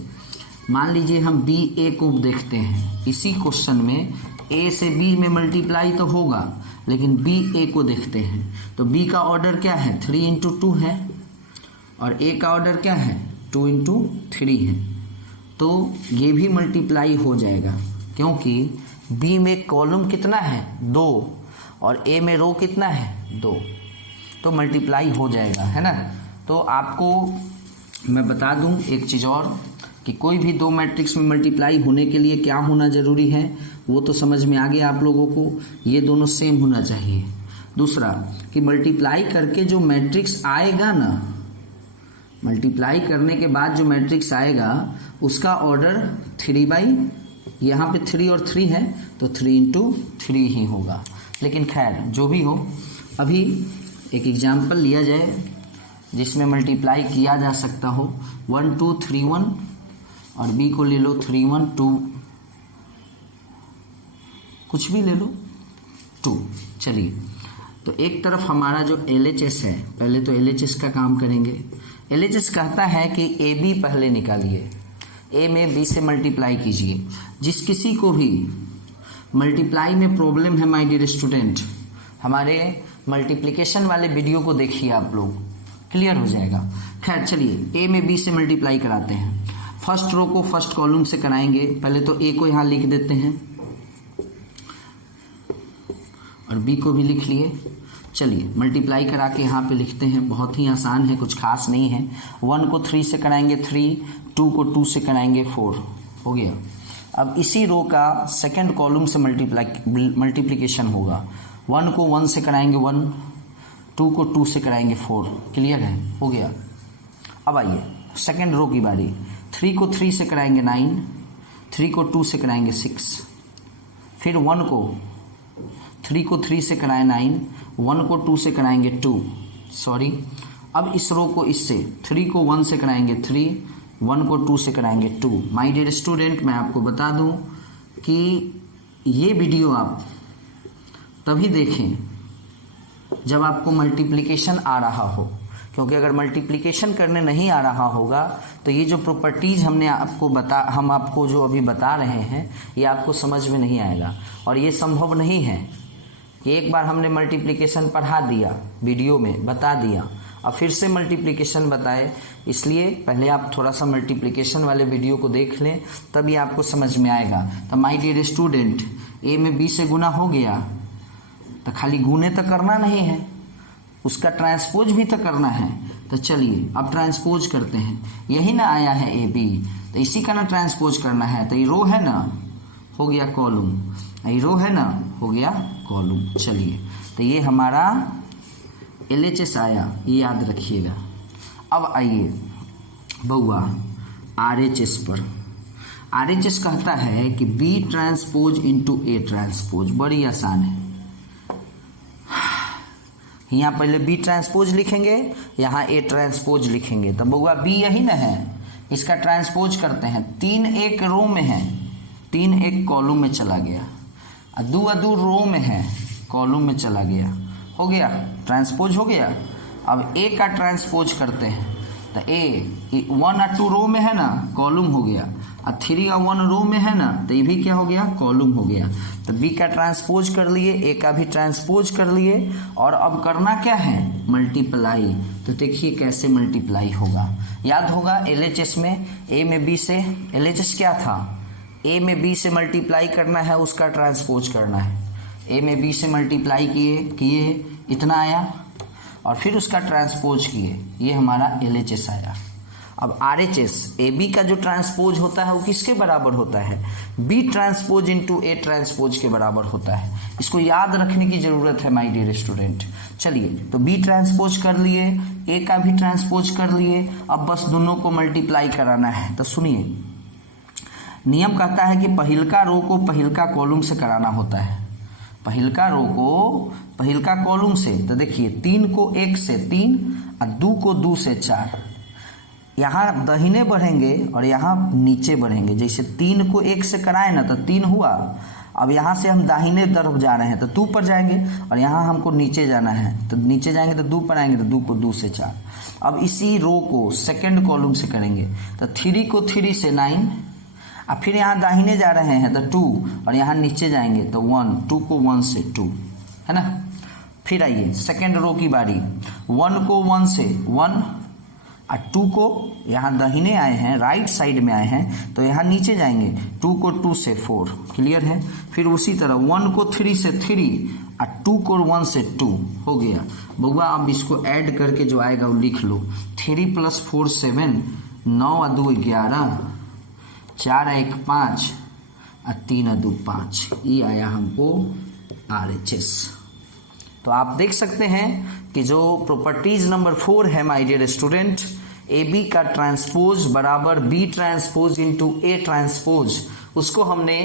मान लीजिए हम बी ए को देखते हैं, इसी क्वेश्चन में ए से बी में मल्टीप्लाई तो होगा, लेकिन बी ए को देखते हैं तो बी का ऑर्डर क्या है 3 इंटू 2 है और ए का ऑर्डर क्या है 2 इंटू 3 है, तो ये भी मल्टीप्लाई हो जाएगा क्योंकि बी में कॉलम कितना है 2 और ए में रो कितना है 2, तो मल्टीप्लाई हो जाएगा, है ना। तो आपको मैं बता दूं एक चीज़ और कि कोई भी दो मैट्रिक्स में मल्टीप्लाई होने के लिए क्या होना ज़रूरी है, वो तो समझ में आ गया आप लोगों को, ये दोनों सेम होना चाहिए। दूसरा कि मल्टीप्लाई करके जो मैट्रिक्स आएगा ना, मल्टीप्लाई करने के बाद जो मैट्रिक्स आएगा उसका ऑर्डर 3 यहाँ पे 3 और 3 है तो 3 इंटू 3 ही होगा। लेकिन खैर जो भी हो, अभी एक एग्जाम्पल लिया जाए जिसमें मल्टीप्लाई किया जा सकता हो। 1 2 3 1 और बी को ले लो 3 1 2, कुछ भी ले लो 2। चलिए, तो एक तरफ हमारा जो LHS है, पहले तो LHS का काम करेंगे। LHS कहता है कि AB पहले निकालिए, A में B से मल्टीप्लाई कीजिए। जिस किसी को भी मल्टीप्लाई में प्रॉब्लम है माय डियर स्टूडेंट, हमारे मल्टीप्लिकेशन वाले वीडियो को देखिए, आप लोग क्लियर हो जाएगा। खैर चलिए, A में B से मल्टीप्लाई कराते हैं। फर्स्ट रो को फर्स्ट कॉलम से कराएंगे, पहले तो A को यहाँ लिख देते हैं और B को भी लिख लिए। चलिए मल्टीप्लाई करा के यहाँ पे लिखते हैं, बहुत ही आसान है, कुछ खास नहीं है। 1 को 3 से कराएंगे 3, 2 को 2 से कराएंगे 4, हो गया। अब इसी रो का सेकंड कॉलम से मल्टीप्लिकेशन होगा। 1 को 1 से कराएंगे 1, 2 को 2 से कराएंगे 4, क्लियर है, हो गया। अब आइए सेकंड रो की बारी। 3 को 3 से कराएंगे 9, 3 को 2 से कराएंगे 6, फिर 1 को 3 को 3 से कराए 9, 1 को 2 से कराएंगे 2, सॉरी। अब इस रो को इससे 3 को 1 से कराएंगे 3, 1 को 2 से कराएंगे 2। माय डियर स्टूडेंट, मैं आपको बता दूं कि ये वीडियो आप तभी देखें जब आपको मल्टीप्लिकेशन आ रहा हो, क्योंकि अगर मल्टीप्लिकेशन करने नहीं आ रहा होगा तो ये जो प्रॉपर्टीज हम आपको जो अभी बता रहे हैं ये आपको समझ में नहीं आएगा। और ये संभव नहीं है कि एक बार हमने मल्टीप्लिकेशन पढ़ा दिया, वीडियो में बता दिया, अब फिर से मल्टीप्लिकेशन बताए। इसलिए पहले आप थोड़ा सा मल्टीप्लिकेशन वाले वीडियो को देख लें, तभी आपको समझ में आएगा। तो माय डियर स्टूडेंट, A में B से गुना हो गया तो खाली गुने तो करना नहीं है, उसका ट्रांसपोज भी तो करना है। तो चलिए अब ट्रांसपोज करते हैं। यही ना आया है AB, तो इसी का ना ट्रांसपोज करना है। तो ये रो है ना, हो गया कॉलम, ये रो है ना, हो गया कॉलम। चलिए, तो ये हमारा LHS आया, ये याद रखिएगा। अब आइए बउआ RHS पर। RHS कहता है कि B transpose into A transpose, बड़ी आसान है। यहाँ पहले B ट्रांसपोज लिखेंगे, यहाँ A ट्रांसपोज लिखेंगे, तो बउआ B यही ना है, इसका ट्रांसपोज करते हैं। 3 एक रो में है, 3 एक कॉलम में चला गया, 2 रो में है, कॉलम में चला गया, हो गया ट्रांसपोज हो गया। अब A का ट्रांसपोज करते हैं, तो A 1 और 2 रो में है ना, कॉलम हो गया, और 3 और 1 रो में है ना, तो ये भी क्या हो गया, कॉलम हो गया। तो B का ट्रांसपोज कर लिए, A का भी ट्रांसपोज कर लिए, और अब करना क्या है, मल्टीप्लाई। तो देखिए कैसे मल्टीप्लाई होगा, याद होगा LHS में A में B से, LHS क्या था, A में B से मल्टीप्लाई करना है, उसका ट्रांसपोज करना है। A में B से मल्टीप्लाई किए इतना आया, और फिर उसका ट्रांसपोज किए, ये हमारा LHS आया। अब RHS, AB का जो ट्रांसपोज होता है वो किसके बराबर होता है, B transpose into A transpose के बराबर होता है। इसको याद रखने की जरूरत है माय डियर स्टूडेंट। चलिए, तो B ट्रांसपोज कर लिए, A का भी ट्रांसपोज कर लिए, अब बस दोनों को मल्टीप्लाई कराना है। तो सुनिए, नियम कहता है कि पहिलका रो को पहिलका कॉलम से कराना होता है, पहिलका रो को पहिलका कॉलम से। तो देखिए 3 को 1 से 3 और 2 को 2 से 4, यहाँ दाहिने बढ़ेंगे और यहाँ नीचे बढ़ेंगे। जैसे 3 को 1 से कराए ना तो 3 हुआ, अब यहाँ से हम दाहिने तरफ जा रहे हैं तो 2 पर जाएंगे, और यहाँ हमको नीचे जाना है तो नीचे जाएंगे तो 2 पर आएंगे, तो 2 को 2 से 4। अब इसी रो को सेकंड कॉलम से करेंगे, तो 3 को 3 से 9 अब फिर यहाँ दाहिने जा रहे हैं तो 2, और यहाँ नीचे जाएंगे तो 1, 2 को 1 से 2, है ना। फिर आइए सेकेंड रो की बारी, 1 को 1 से 1, और 2 को यहाँ दाहिने आए हैं, राइट साइड में आए हैं तो यहाँ नीचे जाएंगे, 2 को 2 से 4, क्लियर है। फिर उसी तरह 1 को 3 से 3, और 2 को 1 से 2 हो गया। बउआ अब इसको ऐड करके जो आएगा वो लिख लो, 3 + 4 7, 9 और 2 11, 4 और 1 5, और 3 और 2 5, ये आया हमको RHS। तो आप देख सकते हैं कि जो प्रॉपर्टीज नंबर 4 है माय डियर स्टूडेंट, AB का ट्रांसपोज बराबर B transpose into A transpose, उसको हमने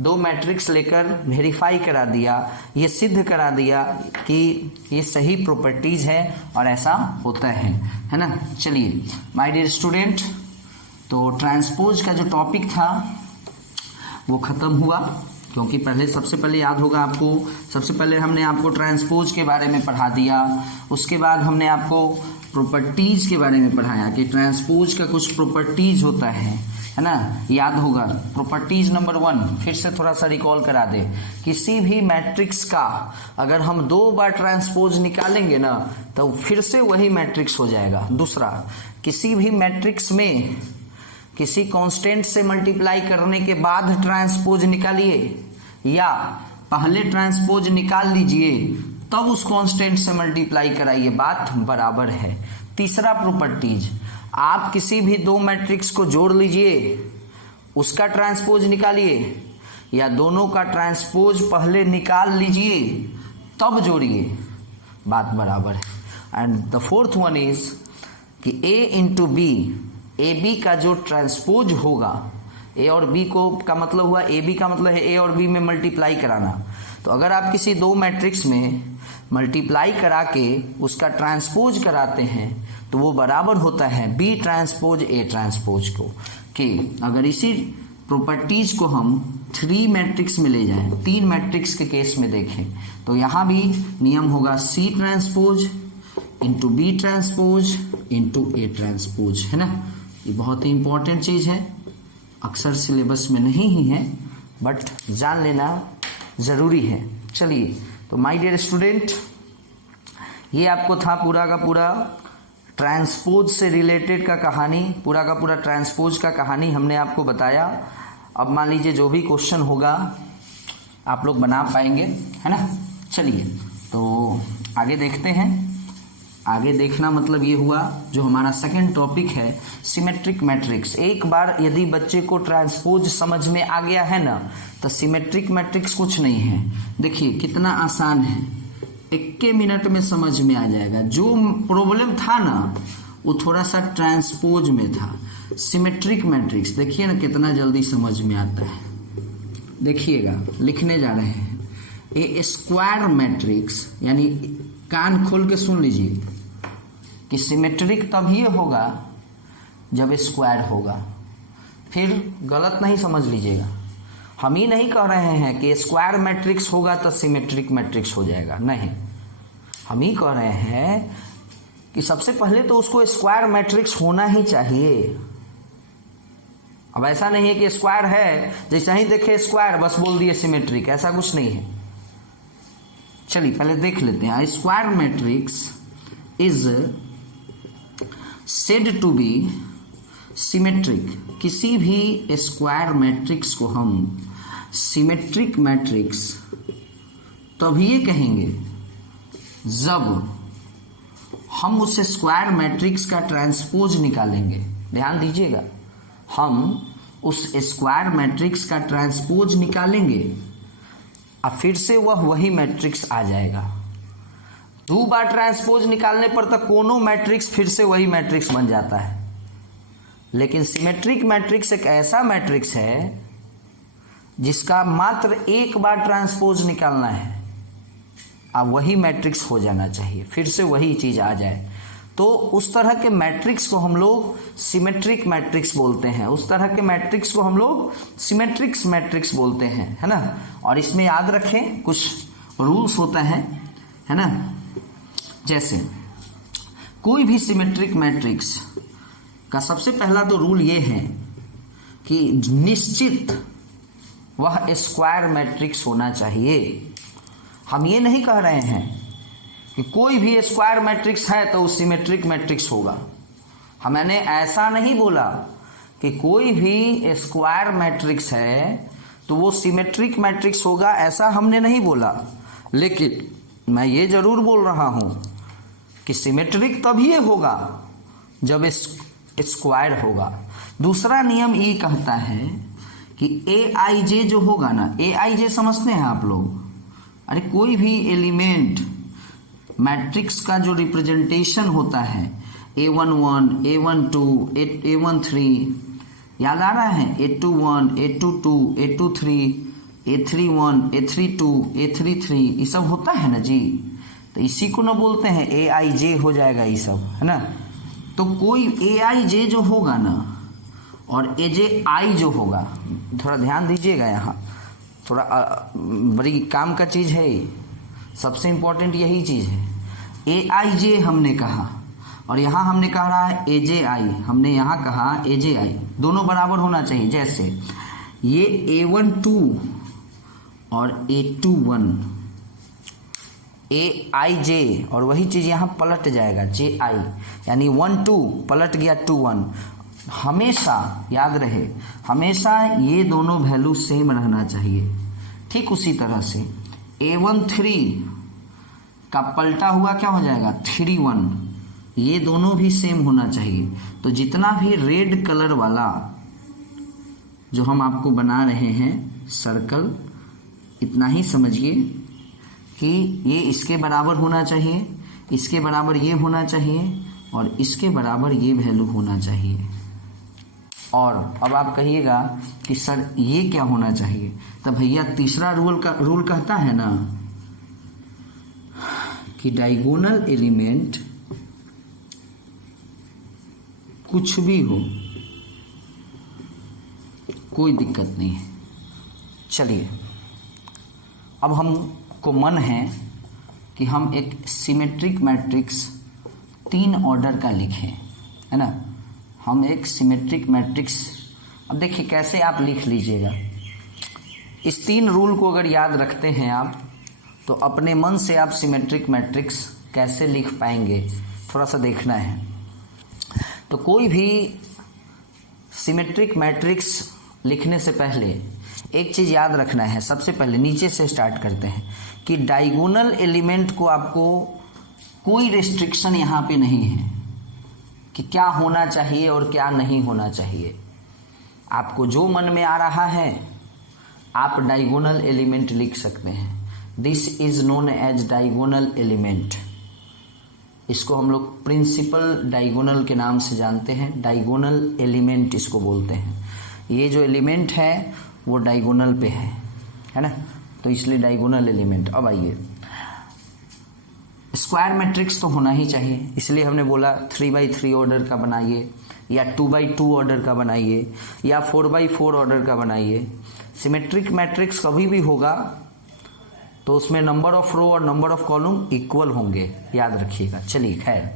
2 मैट्रिक्स लेकर वेरीफाई करा दिया, ये सिद्ध करा दिया कि ये सही प्रॉपर्टीज है और ऐसा होता है ना। चलिए माय डियर स्टूडेंट, तो ट्रांसपोज का जो टॉपिक था वो खत्म हुआ, क्योंकि पहले सबसे पहले याद होगा आपको, सबसे पहले हमने आपको ट्रांसपोज के बारे में पढ़ा दिया, उसके बाद हमने आपको प्रॉपर्टीज के बारे में पढ़ाया कि ट्रांसपोज का कुछ प्रॉपर्टीज होता है ना, याद होगा। प्रॉपर्टीज नंबर 1 फिर से थोड़ा सा रिकॉल करा दे, किसी भी मैट्रिक्स का अगर हम 2 बार ट्रांसपोज निकालेंगे ना तो फिर से वही मैट्रिक्स हो जाएगा। दूसरा, किसी भी मैट्रिक्स में किसी कांस्टेंट से मल्टीप्लाई करने के बाद ट्रांसपोज निकालिए, या पहले ट्रांसपोज निकाल लीजिए तब उस कांस्टेंट से मल्टीप्लाई कराइए, बात बराबर है। तीसरा प्रॉपर्टीज, आप किसी भी 2 मैट्रिक्स को जोड़ लीजिए, उसका ट्रांसपोज निकालिए, या दोनों का ट्रांसपोज पहले निकाल लीजिए तब जोड़िए, बात बराबर है। And the fourth one is कि A into B, A B का जो ट्रांसपोज होगा, ए और बी को का मतलब हुआ, ए बी का मतलब है ए और बी में मल्टीप्लाई कराना। तो अगर आप किसी 2 मैट्रिक्स में मल्टीप्लाई करा के उसका ट्रांसपोज कराते हैं तो वो बराबर होता है बी ट्रांसपोज ए ट्रांसपोज को। कि अगर इसी प्रॉपर्टीज को हम 3 मैट्रिक्स में ले जाएं, 3 मैट्रिक्स के केस में देखें तो यहाँ भी नियम होगा C transpose into B transpose into A transpose, है ना। ये बहुत ही इंपॉर्टेंट चीज है, अक्सर सिलेबस में नहीं ही है बट जान लेना जरूरी है। चलिए, तो माय डियर स्टूडेंट, ये आपको था पूरा का पूरा ट्रांसपोज से रिलेटेड का कहानी, पूरा का पूरा ट्रांसपोज का कहानी हमने आपको बताया। अब मान लीजिए जो भी क्वेश्चन होगा आप लोग बना पाएंगे, है ना। चलिए तो आगे देखते हैं। आगे देखना मतलब ये हुआ जो हमारा सेकंड टॉपिक है सिमेट्रिक मैट्रिक्स। एक बार यदि बच्चे को ट्रांसपोज समझ में आ गया है ना तो सिमेट्रिक मैट्रिक्स कुछ नहीं है। देखिए कितना आसान है, 1 मिनट में समझ में आ जाएगा। जो प्रॉब्लम था ना वो थोड़ा सा ट्रांसपोज में था। सिमेट्रिक मैट्रिक्स देखिए ना कितना जल्दी समझ में आता है। देखिएगा लिखने जा रहे हैं, ए स्क्वायर मैट्रिक्स, यानी कान खोल के सुन लीजिए कि सिमेट्रिक तभी होगा जब स्क्वायर होगा। फिर गलत नहीं समझ लीजिएगा, हम ही नहीं कह रहे हैं कि स्क्वायर मैट्रिक्स होगा तो सिमेट्रिक मैट्रिक्स हो जाएगा, नहीं। हम ही कह रहे हैं कि सबसे पहले तो उसको स्क्वायर मैट्रिक्स होना ही चाहिए। अब ऐसा नहीं है कि स्क्वायर है, जैसे ही देखे स्क्वायर बस बोल दिए सिमेट्रिक, ऐसा कुछ नहीं है। चलिए पहले देख लेते हैं। Square matrix is said to be symmetric. किसी भी स्क्वायर मैट्रिक्स को हम सिमेट्रिक मैट्रिक्स तभी ये कहेंगे जब हम उस स्क्वायर मैट्रिक्स का ट्रांसपोज निकालेंगे। ध्यान दीजिएगा, हम उस स्क्वायर मैट्रिक्स का ट्रांसपोज निकालेंगे और फिर से वह वही मैट्रिक्स आ जाएगा। 2 बार ट्रांसपोज निकालने पर तो कोनो मैट्रिक्स फिर से वही मैट्रिक्स बन जाता है। लेकिन सिमेट्रिक मैट्रिक्स एक ऐसा मैट्रिक्स है जिसका मात्र 1 बार ट्रांसपोज निकालना है, अब वही मैट्रिक्स हो जाना चाहिए, फिर से वही चीज आ जाए। तो उस तरह के मैट्रिक्स को हम लोग सिमेट्रिक मैट्रिक्स बोलते हैं। उस तरह के मैट्रिक्स को हम लोग सिमेट्रिक्स मैट्रिक्स बोलते हैं, है ना। और इसमें याद रखें कुछ रूल्स होता है ना। जैसे कोई भी सिमेट्रिक मैट्रिक्स का सबसे पहला तो रूल ये है कि निश्चित वह स्क्वायर मैट्रिक्स होना चाहिए। हम ये नहीं कह रहे हैं कि कोई भी स्क्वायर मैट्रिक्स है तो वो सिमेट्रिक मैट्रिक्स होगा। मैंने ऐसा नहीं बोला कि कोई भी स्क्वायर मैट्रिक्स है तो वो सिमेट्रिक मैट्रिक्स होगा, ऐसा हमने नहीं बोला। लेकिन मैं ये जरूर बोल रहा हूं कि सिमेट्रिक तभी होगा जब स्क्वायर होगा। दूसरा नियम ये कहता है कि ए आई जे जो होगा ना, ए आई जे समझते हैं आप लोग? अरे कोई भी एलिमेंट मैट्रिक्स का जो रिप्रेजेंटेशन होता है, A11, A12, A13, याद आ रहा है? A21, A22, A23, A31, A32, A33, ये सब होता है ना जी। तो इसी को ना बोलते हैं ए आई जे हो जाएगा ये सब, है ना। तो कोई ए आई जे जो होगा ना और ए जे आई जो होगा, थोड़ा ध्यान दीजिएगा, यहाँ थोड़ा बड़ी काम का चीज़ है ये, सबसे इम्पोर्टेंट यही चीज़ है। ए आई जे हमने कहा और यहाँ हमने कह रहा है ए जे आई, हमने यहाँ कहा ए जे आई, दोनों बराबर होना चाहिए। जैसे ये A12 और A21, ए आई जे, और वही चीज़ यहाँ पलट जाएगा जे आई, यानी 1 2 पलट गया 2 1। हमेशा याद रहे, हमेशा ये दोनों वैल्यू सेम रहना चाहिए। ठीक उसी तरह से A13 का पलटा हुआ क्या हो जाएगा 3 1, ये दोनों भी सेम होना चाहिए। तो जितना भी रेड कलर वाला जो हम आपको बना रहे हैं सर्कल, इतना ही समझिए कि ये इसके बराबर होना चाहिए, इसके बराबर ये होना चाहिए और इसके बराबर ये वैल्यू होना चाहिए। और अब आप कहिएगा कि सर ये क्या होना चाहिए? तो भैया तीसरा रूल कहता है ना कि डायगोनल एलिमेंट कुछ भी हो, कोई दिक्कत नहीं है। चलिए, अब हमको मन है कि हम एक सिमेट्रिक मैट्रिक्स 3 ऑर्डर का लिखें, है ना। हम एक सिमेट्रिक मैट्रिक्स, अब देखिए कैसे आप लिख लीजिएगा। इस 3 रूल को अगर याद रखते हैं आप, तो अपने मन से आप सिमेट्रिक मैट्रिक्स कैसे लिख पाएंगे, थोड़ा सा देखना है। तो कोई भी सिमेट्रिक मैट्रिक्स लिखने से पहले एक चीज़ याद रखना है। सबसे पहले नीचे से स्टार्ट करते हैं कि डायगोनल एलिमेंट को आपको कोई रेस्ट्रिक्शन यहाँ पे नहीं है कि क्या होना चाहिए और क्या नहीं होना चाहिए। आपको जो मन में आ रहा है आप डायगोनल एलिमेंट लिख सकते हैं। This is known as diagonal element. इसको हम लोग प्रिंसिपल डायगोनल के नाम से जानते हैं। डायगोनल एलिमेंट इसको बोलते हैं। ये जो एलिमेंट है वो डायगोनल पे है ना, तो इसलिए डायगोनल एलिमेंट। अब आइए, स्क्वायर मैट्रिक्स तो होना ही चाहिए, इसलिए हमने बोला 3x3 ऑर्डर का बनाइए, या 2x2 ऑर्डर का बनाइए, या 4x4 ऑर्डर का बनाइए। सिमेट्रिक मैट्रिक्स कभी भी होगा तो उसमें नंबर ऑफ रो और नंबर ऑफ कॉलम इक्वल होंगे, याद रखिएगा। चलिए खैर,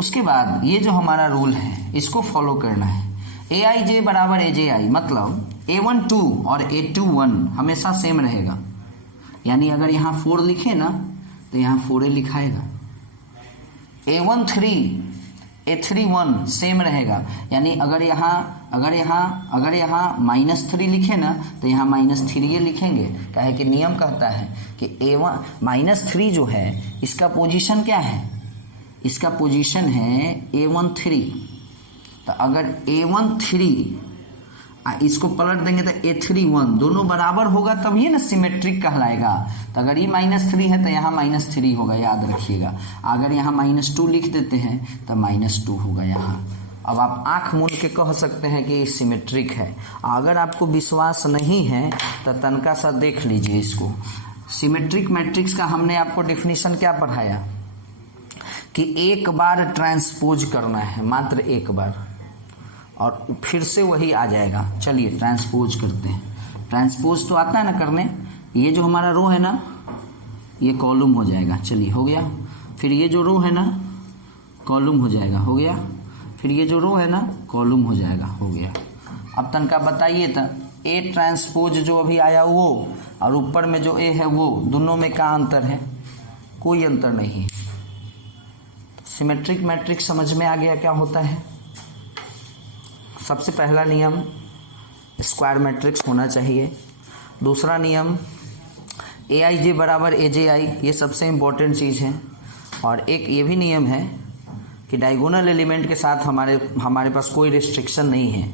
उसके बाद ये जो हमारा रूल है इसको फॉलो करना है। ए आई जे बराबर ए जे आई, मतलब A12 और A21 हमेशा सेम रहेगा। यानी अगर यहाँ 4 लिखे ना तो यहाँ 4 लिखाएगा। A13 A31 सेम रहेगा। यानी अगर यहाँ -3 लिखे ना तो यहाँ -3 लिखेंगे। क्या है कि नियम कहता है कि -3 जो है इसका पोजीशन क्या है, इसका पोजीशन है A13। तो अगर A13 इसको पलट देंगे तो A31, दोनों बराबर होगा तब ये ना सिमेट्रिक कहलाएगा। तो अगर ये -3 है तो यहाँ -3 होगा, याद रखिएगा। अगर यहाँ -2 लिख देते हैं तो -2 होगा यहाँ। अब आप आंख मूंद के कह सकते हैं कि सिमेट्रिक है। अगर आपको विश्वास नहीं है तो तनका सा देख लीजिए इसको। सिमेट्रिक मैट्रिक्स का हमने आपको डेफिनेशन क्या पढ़ाया कि एक बार ट्रांसपोज करना है, मात्र एक बार, और फिर से वही आ जाएगा। चलिए ट्रांसपोज करते हैं। ट्रांसपोज तो आता है ना करने। ये जो हमारा रो है ना ये कॉलम हो जाएगा। चलिए हो गया। फिर ये जो रो है ना कॉलम हो जाएगा, हो गया। फिर ये जो रो है ना कॉलम हो जाएगा, हो गया। अब तनका बताइए तो ए ट्रांसपोज जो अभी आया वो और ऊपर में जो ए है वो, दोनों में क्या अंतर है? कोई अंतर नहीं है। सिमेट्रिक मैट्रिक्स समझ में आ गया क्या होता है? सबसे पहला नियम स्क्वायर मैट्रिक्स होना चाहिए। दूसरा नियम AIJ बराबर AJI, ये सबसे इम्पोर्टेंट चीज़ है। और एक ये भी नियम है कि डायगोनल एलिमेंट के साथ हमारे पास कोई रिस्ट्रिक्शन नहीं है,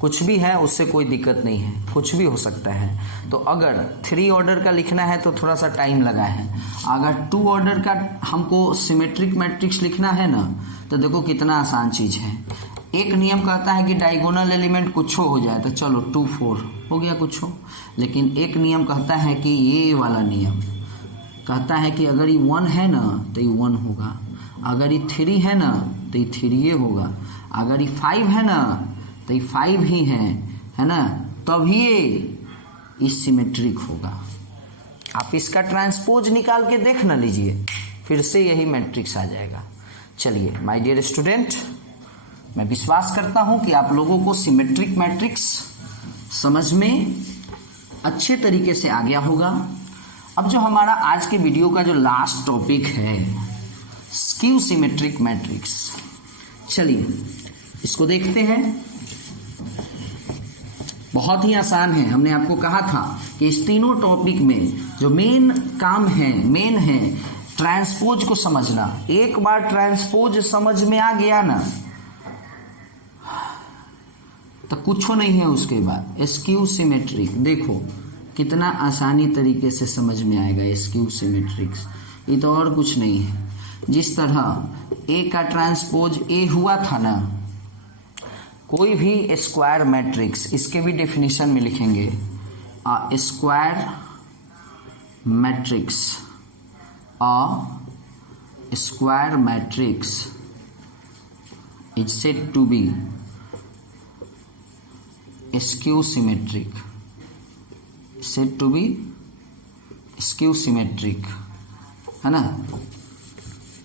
कुछ भी है उससे कोई दिक्कत नहीं है, कुछ भी हो सकता है। तो अगर 3 ऑर्डर का लिखना है तो थोड़ा सा टाइम लगा है। अगर 2 ऑर्डर का हमको सिमेट्रिक मैट्रिक्स लिखना है ना, तो देखो कितना आसान चीज़ है। एक नियम कहता है कि डायगोनल एलिमेंट कुछ हो जाए, तो चलो 2 4 हो गया कुछ हो। लेकिन एक नियम कहता है कि ये वाला नियम कहता है कि अगर ये 1 है ना तो ये 1 होगा, अगर ये 3 है ना तो ये 3 होगा, अगर ये 5 है ना तो ये 5 ही है ना, तभी ये सिमेट्रिक होगा। आप इसका ट्रांसपोज निकाल के देख ना लीजिए, फिर से यही मैट्रिक्स आ जाएगा। चलिए माय डियर स्टूडेंट, मैं विश्वास करता हूं कि आप लोगों को सिमेट्रिक मैट्रिक्स समझ में अच्छे तरीके से आ गया होगा। अब जो हमारा आज के वीडियो का जो लास्ट टॉपिक है, स्क्यू सिमेट्रिक मैट्रिक्स, चलिए इसको देखते हैं। बहुत ही आसान है। हमने आपको कहा था कि इस तीनों टॉपिक में जो मेन काम है, मेन है ट्रांसपोज को समझना। एक बार ट्रांसपोज समझ में आ गया ना तो कुछ नहीं है उसके बाद। स्क्यू सिमेट्रिक देखो कितना आसानी तरीके से समझ में आएगा। स्क्यू सिमेट्रिक्स ये तो और कुछ नहीं है। जिस तरह ए का ट्रांसपोज ए हुआ था ना, कोई भी स्क्वायर मैट्रिक्स, इसके भी डेफिनेशन में लिखेंगे, square matrix, square matrix is said to be skew symmetric, said to be skew symmetric, है ना।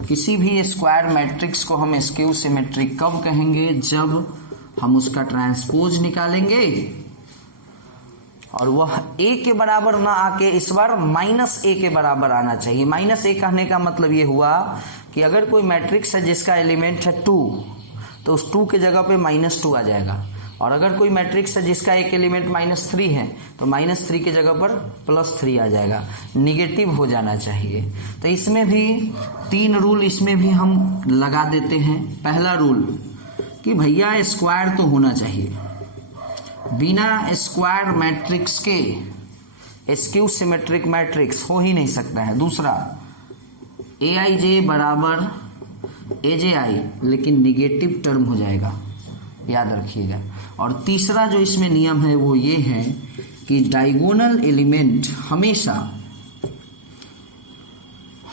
किसी भी स्क्वायर मैट्रिक्स को हम स्क्यू सिमेट्रिक कब कहेंगे? जब हम उसका ट्रांसपोज निकालेंगे और वह a के बराबर ना आके इस बार -a के बराबर आना चाहिए। -a कहने का मतलब ये हुआ कि अगर कोई मैट्रिक्स है जिसका एलिमेंट है 2, तो उस 2 के जगह पे -2 आ जाएगा। और अगर कोई मैट्रिक्स है जिसका एक एलिमेंट -3 है, तो -3 की जगह पर +3 आ जाएगा। निगेटिव हो जाना चाहिए। तो इसमें भी 3 रूल इसमें भी हम लगा देते हैं। पहला रूल कि भैया स्क्वायर तो होना चाहिए, बिना स्क्वायर मैट्रिक्स के स्क्यू सिमेट्रिक मैट्रिक्स हो ही नहीं सकता है। दूसरा AIJ बराबर AJI, लेकिन निगेटिव टर्म हो जाएगा, याद रखिएगा। और तीसरा जो इसमें नियम है वो ये है कि डायगोनल एलिमेंट हमेशा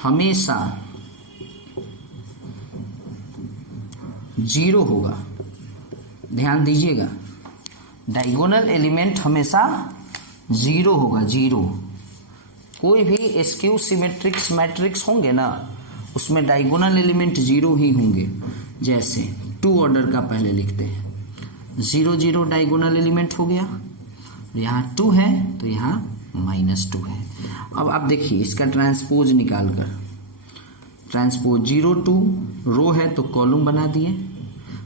हमेशा 0 होगा। ध्यान दीजिएगा, डायगोनल एलिमेंट हमेशा 0 होगा, 0। कोई भी स्क्यू सिमेट्रिक्स मैट्रिक्स होंगे ना, उसमें डायगोनल एलिमेंट 0 ही होंगे। जैसे 2 ऑर्डर का पहले लिखते हैं, 0 0 डायगोनल एलिमेंट हो गया, यहाँ 2 है तो यहाँ -2 है। अब आप देखिए इसका ट्रांसपोज निकालकर, ट्रांसपोज 0 2 रो है तो कॉलम बना दिए,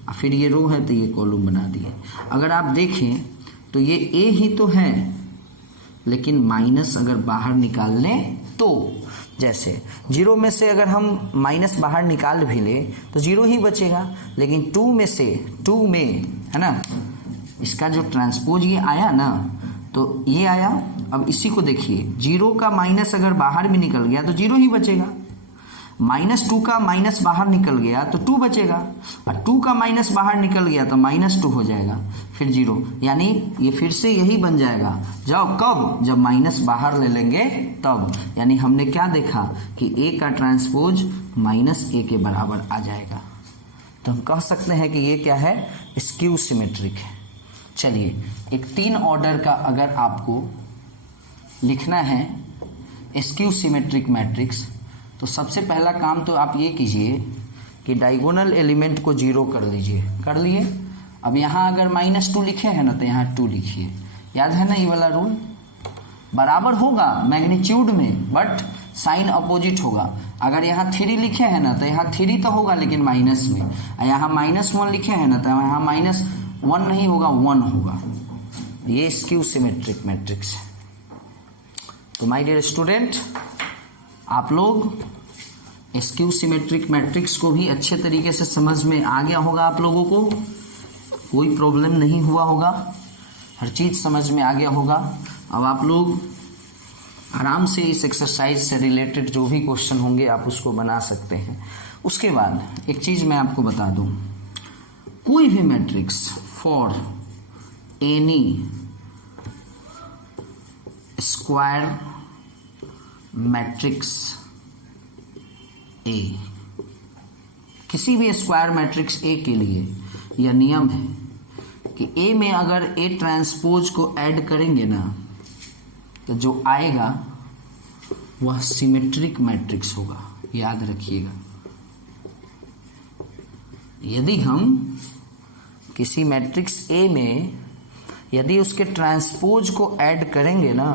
और फिर ये रो है तो ये कॉलम बना दिए। अगर आप देखें तो ये ए ही तो है, लेकिन माइनस अगर बाहर निकाल लें तो, जैसे 0 में से अगर हम माइनस बाहर निकाल भी ले तो 0 ही बचेगा। लेकिन 2 में से 2 में, है ना, इसका जो ट्रांसपोज ये आया ना, तो ये आया। अब इसी को देखिए, 0 का माइनस अगर बाहर भी निकल गया तो 0 ही बचेगा। -2 का माइनस बाहर निकल गया तो 2 बचेगा, और 2 का माइनस बाहर निकल गया तो -2 हो जाएगा, फिर 0। यानी ये फिर से यही बन जाएगा। जाओ कब? जब माइनस बाहर ले लेंगे तब। यानी हमने क्या देखा कि a का ट्रांसपोज -a के बराबर आ जाएगा। तो हम कह सकते हैं कि ये क्या है? स्क्यू सिमेट्रिक है। चलिए एक 3 ऑर्डर का अगर आपको लिखना है स्क्यू सिमेट्रिक मैट्रिक्स, तो सबसे पहला काम तो आप ये कीजिए कि डायगोनल एलिमेंट को 0 कर लीजिए। कर लिए? अब यहाँ अगर -2 लिखे हैं ना तो यहाँ 2 लिखिए, याद है ना ये वाला रूल। बराबर होगा मैग्नीट्यूड में बट साइन अपोजिट होगा। अगर यहाँ 3 लिखे हैं ना तो यहाँ 3 तो होगा लेकिन माइनस में, यहाँ -1 लिखे हैं ना तो यहाँ -1 नहीं होगा, 1 होगा। ये स्क्यू सिमेट्रिक मैट्रिक्स है। तो माय डियर स्टूडेंट, आप लोग स्क्यू सिमेट्रिक मैट्रिक्स को भी अच्छे तरीके से समझ में आ गया होगा, आप लोगों को कोई प्रॉब्लम नहीं हुआ होगा, हर चीज समझ में आ गया होगा। अब आप लोग आराम से इस एक्सरसाइज से रिलेटेड जो भी क्वेश्चन होंगे आप उसको बना सकते हैं। उसके बाद एक चीज मैं आपको बता दूं, कोई भी matrix for N E square matrix A, किसी भी स्क्वायर मैट्रिक्स ए के लिए यह नियम है कि ए में अगर ए ट्रांसपोज को ऐड करेंगे ना तो जो आएगा वह सिमेट्रिक मैट्रिक्स होगा, याद रखिएगा। यदि हम किसी मैट्रिक्स ए में यदि उसके ट्रांसपोज को ऐड करेंगे ना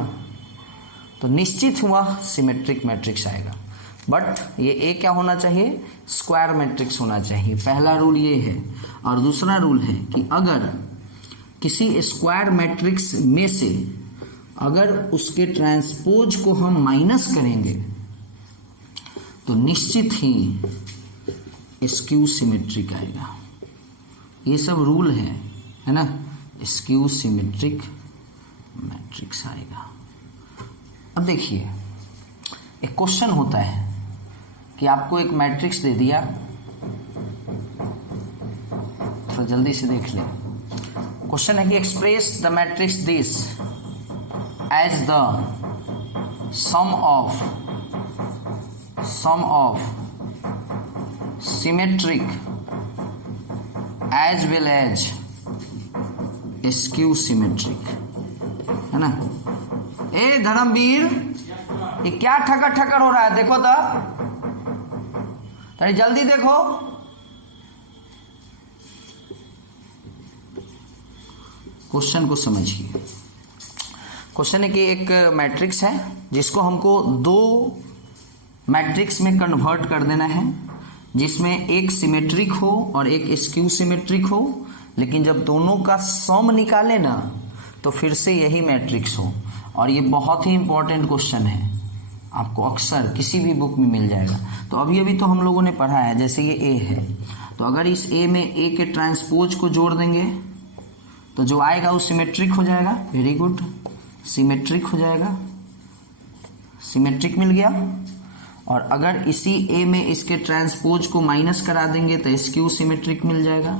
तो निश्चित वह सिमेट्रिक मैट्रिक्स आएगा। बट ये ए क्या होना चाहिए, स्क्वायर मैट्रिक्स होना चाहिए। पहला रूल ये है। और दूसरा रूल है कि अगर किसी स्क्वायर मैट्रिक्स में से अगर उसके ट्रांसपोज को हम माइनस करेंगे तो निश्चित ही स्क्यू सिमेट्रिक आएगा। ये सब रूल है ना, स्क्यू सिमेट्रिक मैट्रिक्स आएगा। अब देखिए, एक क्वेश्चन होता है कि आपको एक मैट्रिक्स दे दिया, थोड़ा जल्दी से देख लें। क्वेश्चन है कि express the matrix this as the sum of symmetric as well as skew symmetric, है ना। ए धर्मवीर, ये क्या ठकर ठकर हो रहा है, देखो तो तनी जल्दी देखो। क्वेश्चन को समझिए। क्वेश्चन है कि एक मैट्रिक्स है जिसको हमको 2 मैट्रिक्स में कन्वर्ट कर देना है, जिसमें एक सिमेट्रिक हो और एक स्क्यू सिमेट्रिक हो, लेकिन जब दोनों का सम निकाले ना तो फिर से यही मैट्रिक्स हो। और ये बहुत ही इंपॉर्टेंट क्वेश्चन है, आपको अक्सर किसी भी बुक में मिल जाएगा। तो अभी तो हम लोगों ने पढ़ा है, जैसे ये ए है तो अगर इस ए में ए के ट्रांसपोज को जोड़ देंगे तो जो आएगा वो सिमेट्रिक हो जाएगा। वेरी गुड, सिमेट्रिक हो जाएगा, सिमेट्रिक मिल गया। और अगर इसी ए में इसके ट्रांसपोज को माइनस करा देंगे तो स्क्यू सिमेट्रिक मिल जाएगा।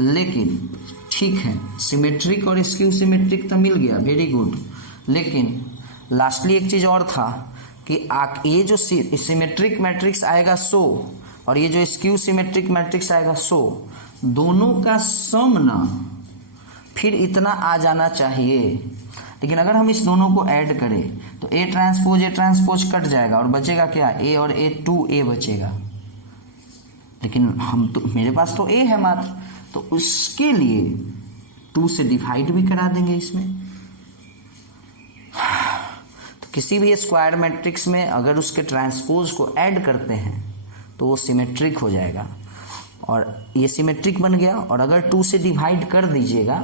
लेकिन ठीक है, सिमेट्रिक और स्क्यू सिमेट्रिक तो मिल गया, वेरी गुड। लेकिन लास्टली एक चीज और था कि ये जो सिमेट्रिक मैट्रिक्स आएगा 100 और ये जो स्क्यू सिमेट्रिक मैट्रिक्स आएगा 100, दोनों का सम ना फिर इतना आ जाना चाहिए। लेकिन अगर हम इस दोनों को ऐड करें तो ए ट्रांसपोज कट जाएगा और बचेगा क्या, ए और ए 2a बचेगा। लेकिन हम तो मेरे पास तो ए है मात्र, तो उसके लिए 2 से डिवाइड भी करा देंगे इसमें। तो किसी भी स्क्वायर मैट्रिक्स में अगर उसके ट्रांसपोज को ऐड करते हैं तो वो सिमेट्रिक हो जाएगा और ये सिमेट्रिक बन गया। और अगर 2 से डिवाइड कर दीजिएगा,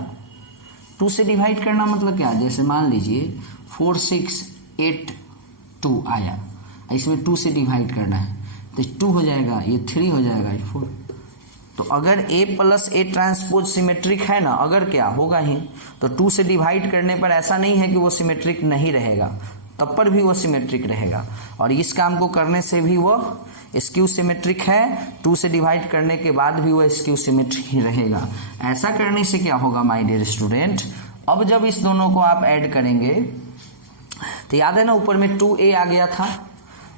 2 से डिवाइड करना मतलब क्या, जैसे मान लीजिए 4 6 8 2 आया, इसमें 2 से डिवाइड करना है तो 2 हो जाएगा, ये 3 हो जाएगा, ये 4। तो अगर a plus A transpose symmetric है ना, अगर क्या होगा ही, तो 2 से डिवाइड करने पर ऐसा नहीं है कि वो सिमेट्रिक नहीं रहेगा, तब पर भी वो सिमेट्रिक रहेगा। और इस काम को करने से भी वो स्क्यू सिमेट्रिक है, 2 से डिवाइड करने के बाद भी वो स्क्यू सिमेट्रिक ही रहेगा। ऐसा करने से क्या होगा माय डियर स्टूडेंट, अब जब इस दोनों को आप ऐड करेंगे तो याद है ना ऊपर में 2a आ गया था,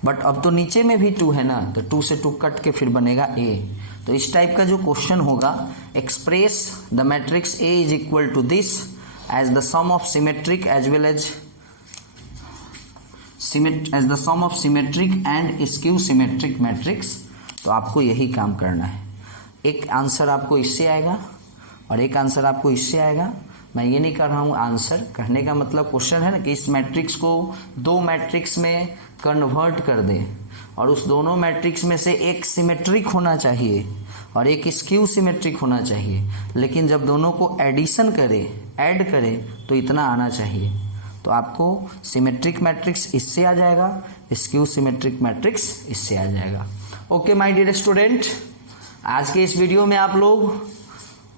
बट अब तो नीचे में भी 2 है ना, तो 2 से 2 कट के फिर बनेगा a। तो इस टाइप का जो क्वेश्चन होगा, express the matrix a is equal to this as the sum of symmetric as well as the sum of symmetric and skew symmetric matrix. तो आपको यही काम करना है। एक आंसर आपको इससे आएगा और एक आंसर आपको इससे आएगा। मैं ये नहीं कर रहा हूँ आंसर, कहने का मतलब क्वेश्चन है ना कि इस मैट्रिक्स को दो मैट्रिक्स में कन्वर्ट कर दे और उस दोनों मैट्रिक्स में से एक सिमेट्रिक होना चाहिए और एक स्क्यू सिमेट्रिक होना चाहिए, लेकिन जब दोनों को एडिशन करे, ऐड करे तो इतना आना चाहिए। तो आपको सिमेट्रिक मैट्रिक्स इससे आ जाएगा, स्क्यू सिमेट्रिक मैट्रिक्स इससे आ जाएगा। ओके माय डियर स्टूडेंट, आज के इस वीडियो में आप लोग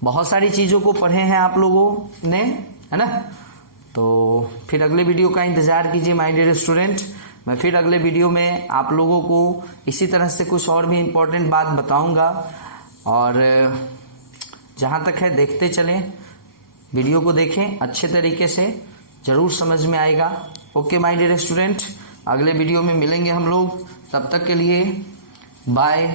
बहुत सारी चीज़ों को पढ़े हैं आप लोगों ने, है ना। तो फिर अगले वीडियो का इंतज़ार कीजिए माय डियर स्टूडेंट। मैं फिर अगले वीडियो में आप लोगों को इसी तरह से कुछ और भी इम्पोर्टेंट बात बताऊंगा, और जहाँ तक है देखते चलें, वीडियो को देखें अच्छे तरीके से, ज़रूर समझ में आएगा। ओके माय डियर स्टूडेंट, अगले वीडियो में मिलेंगे हम लोग, तब तक के लिए बाय।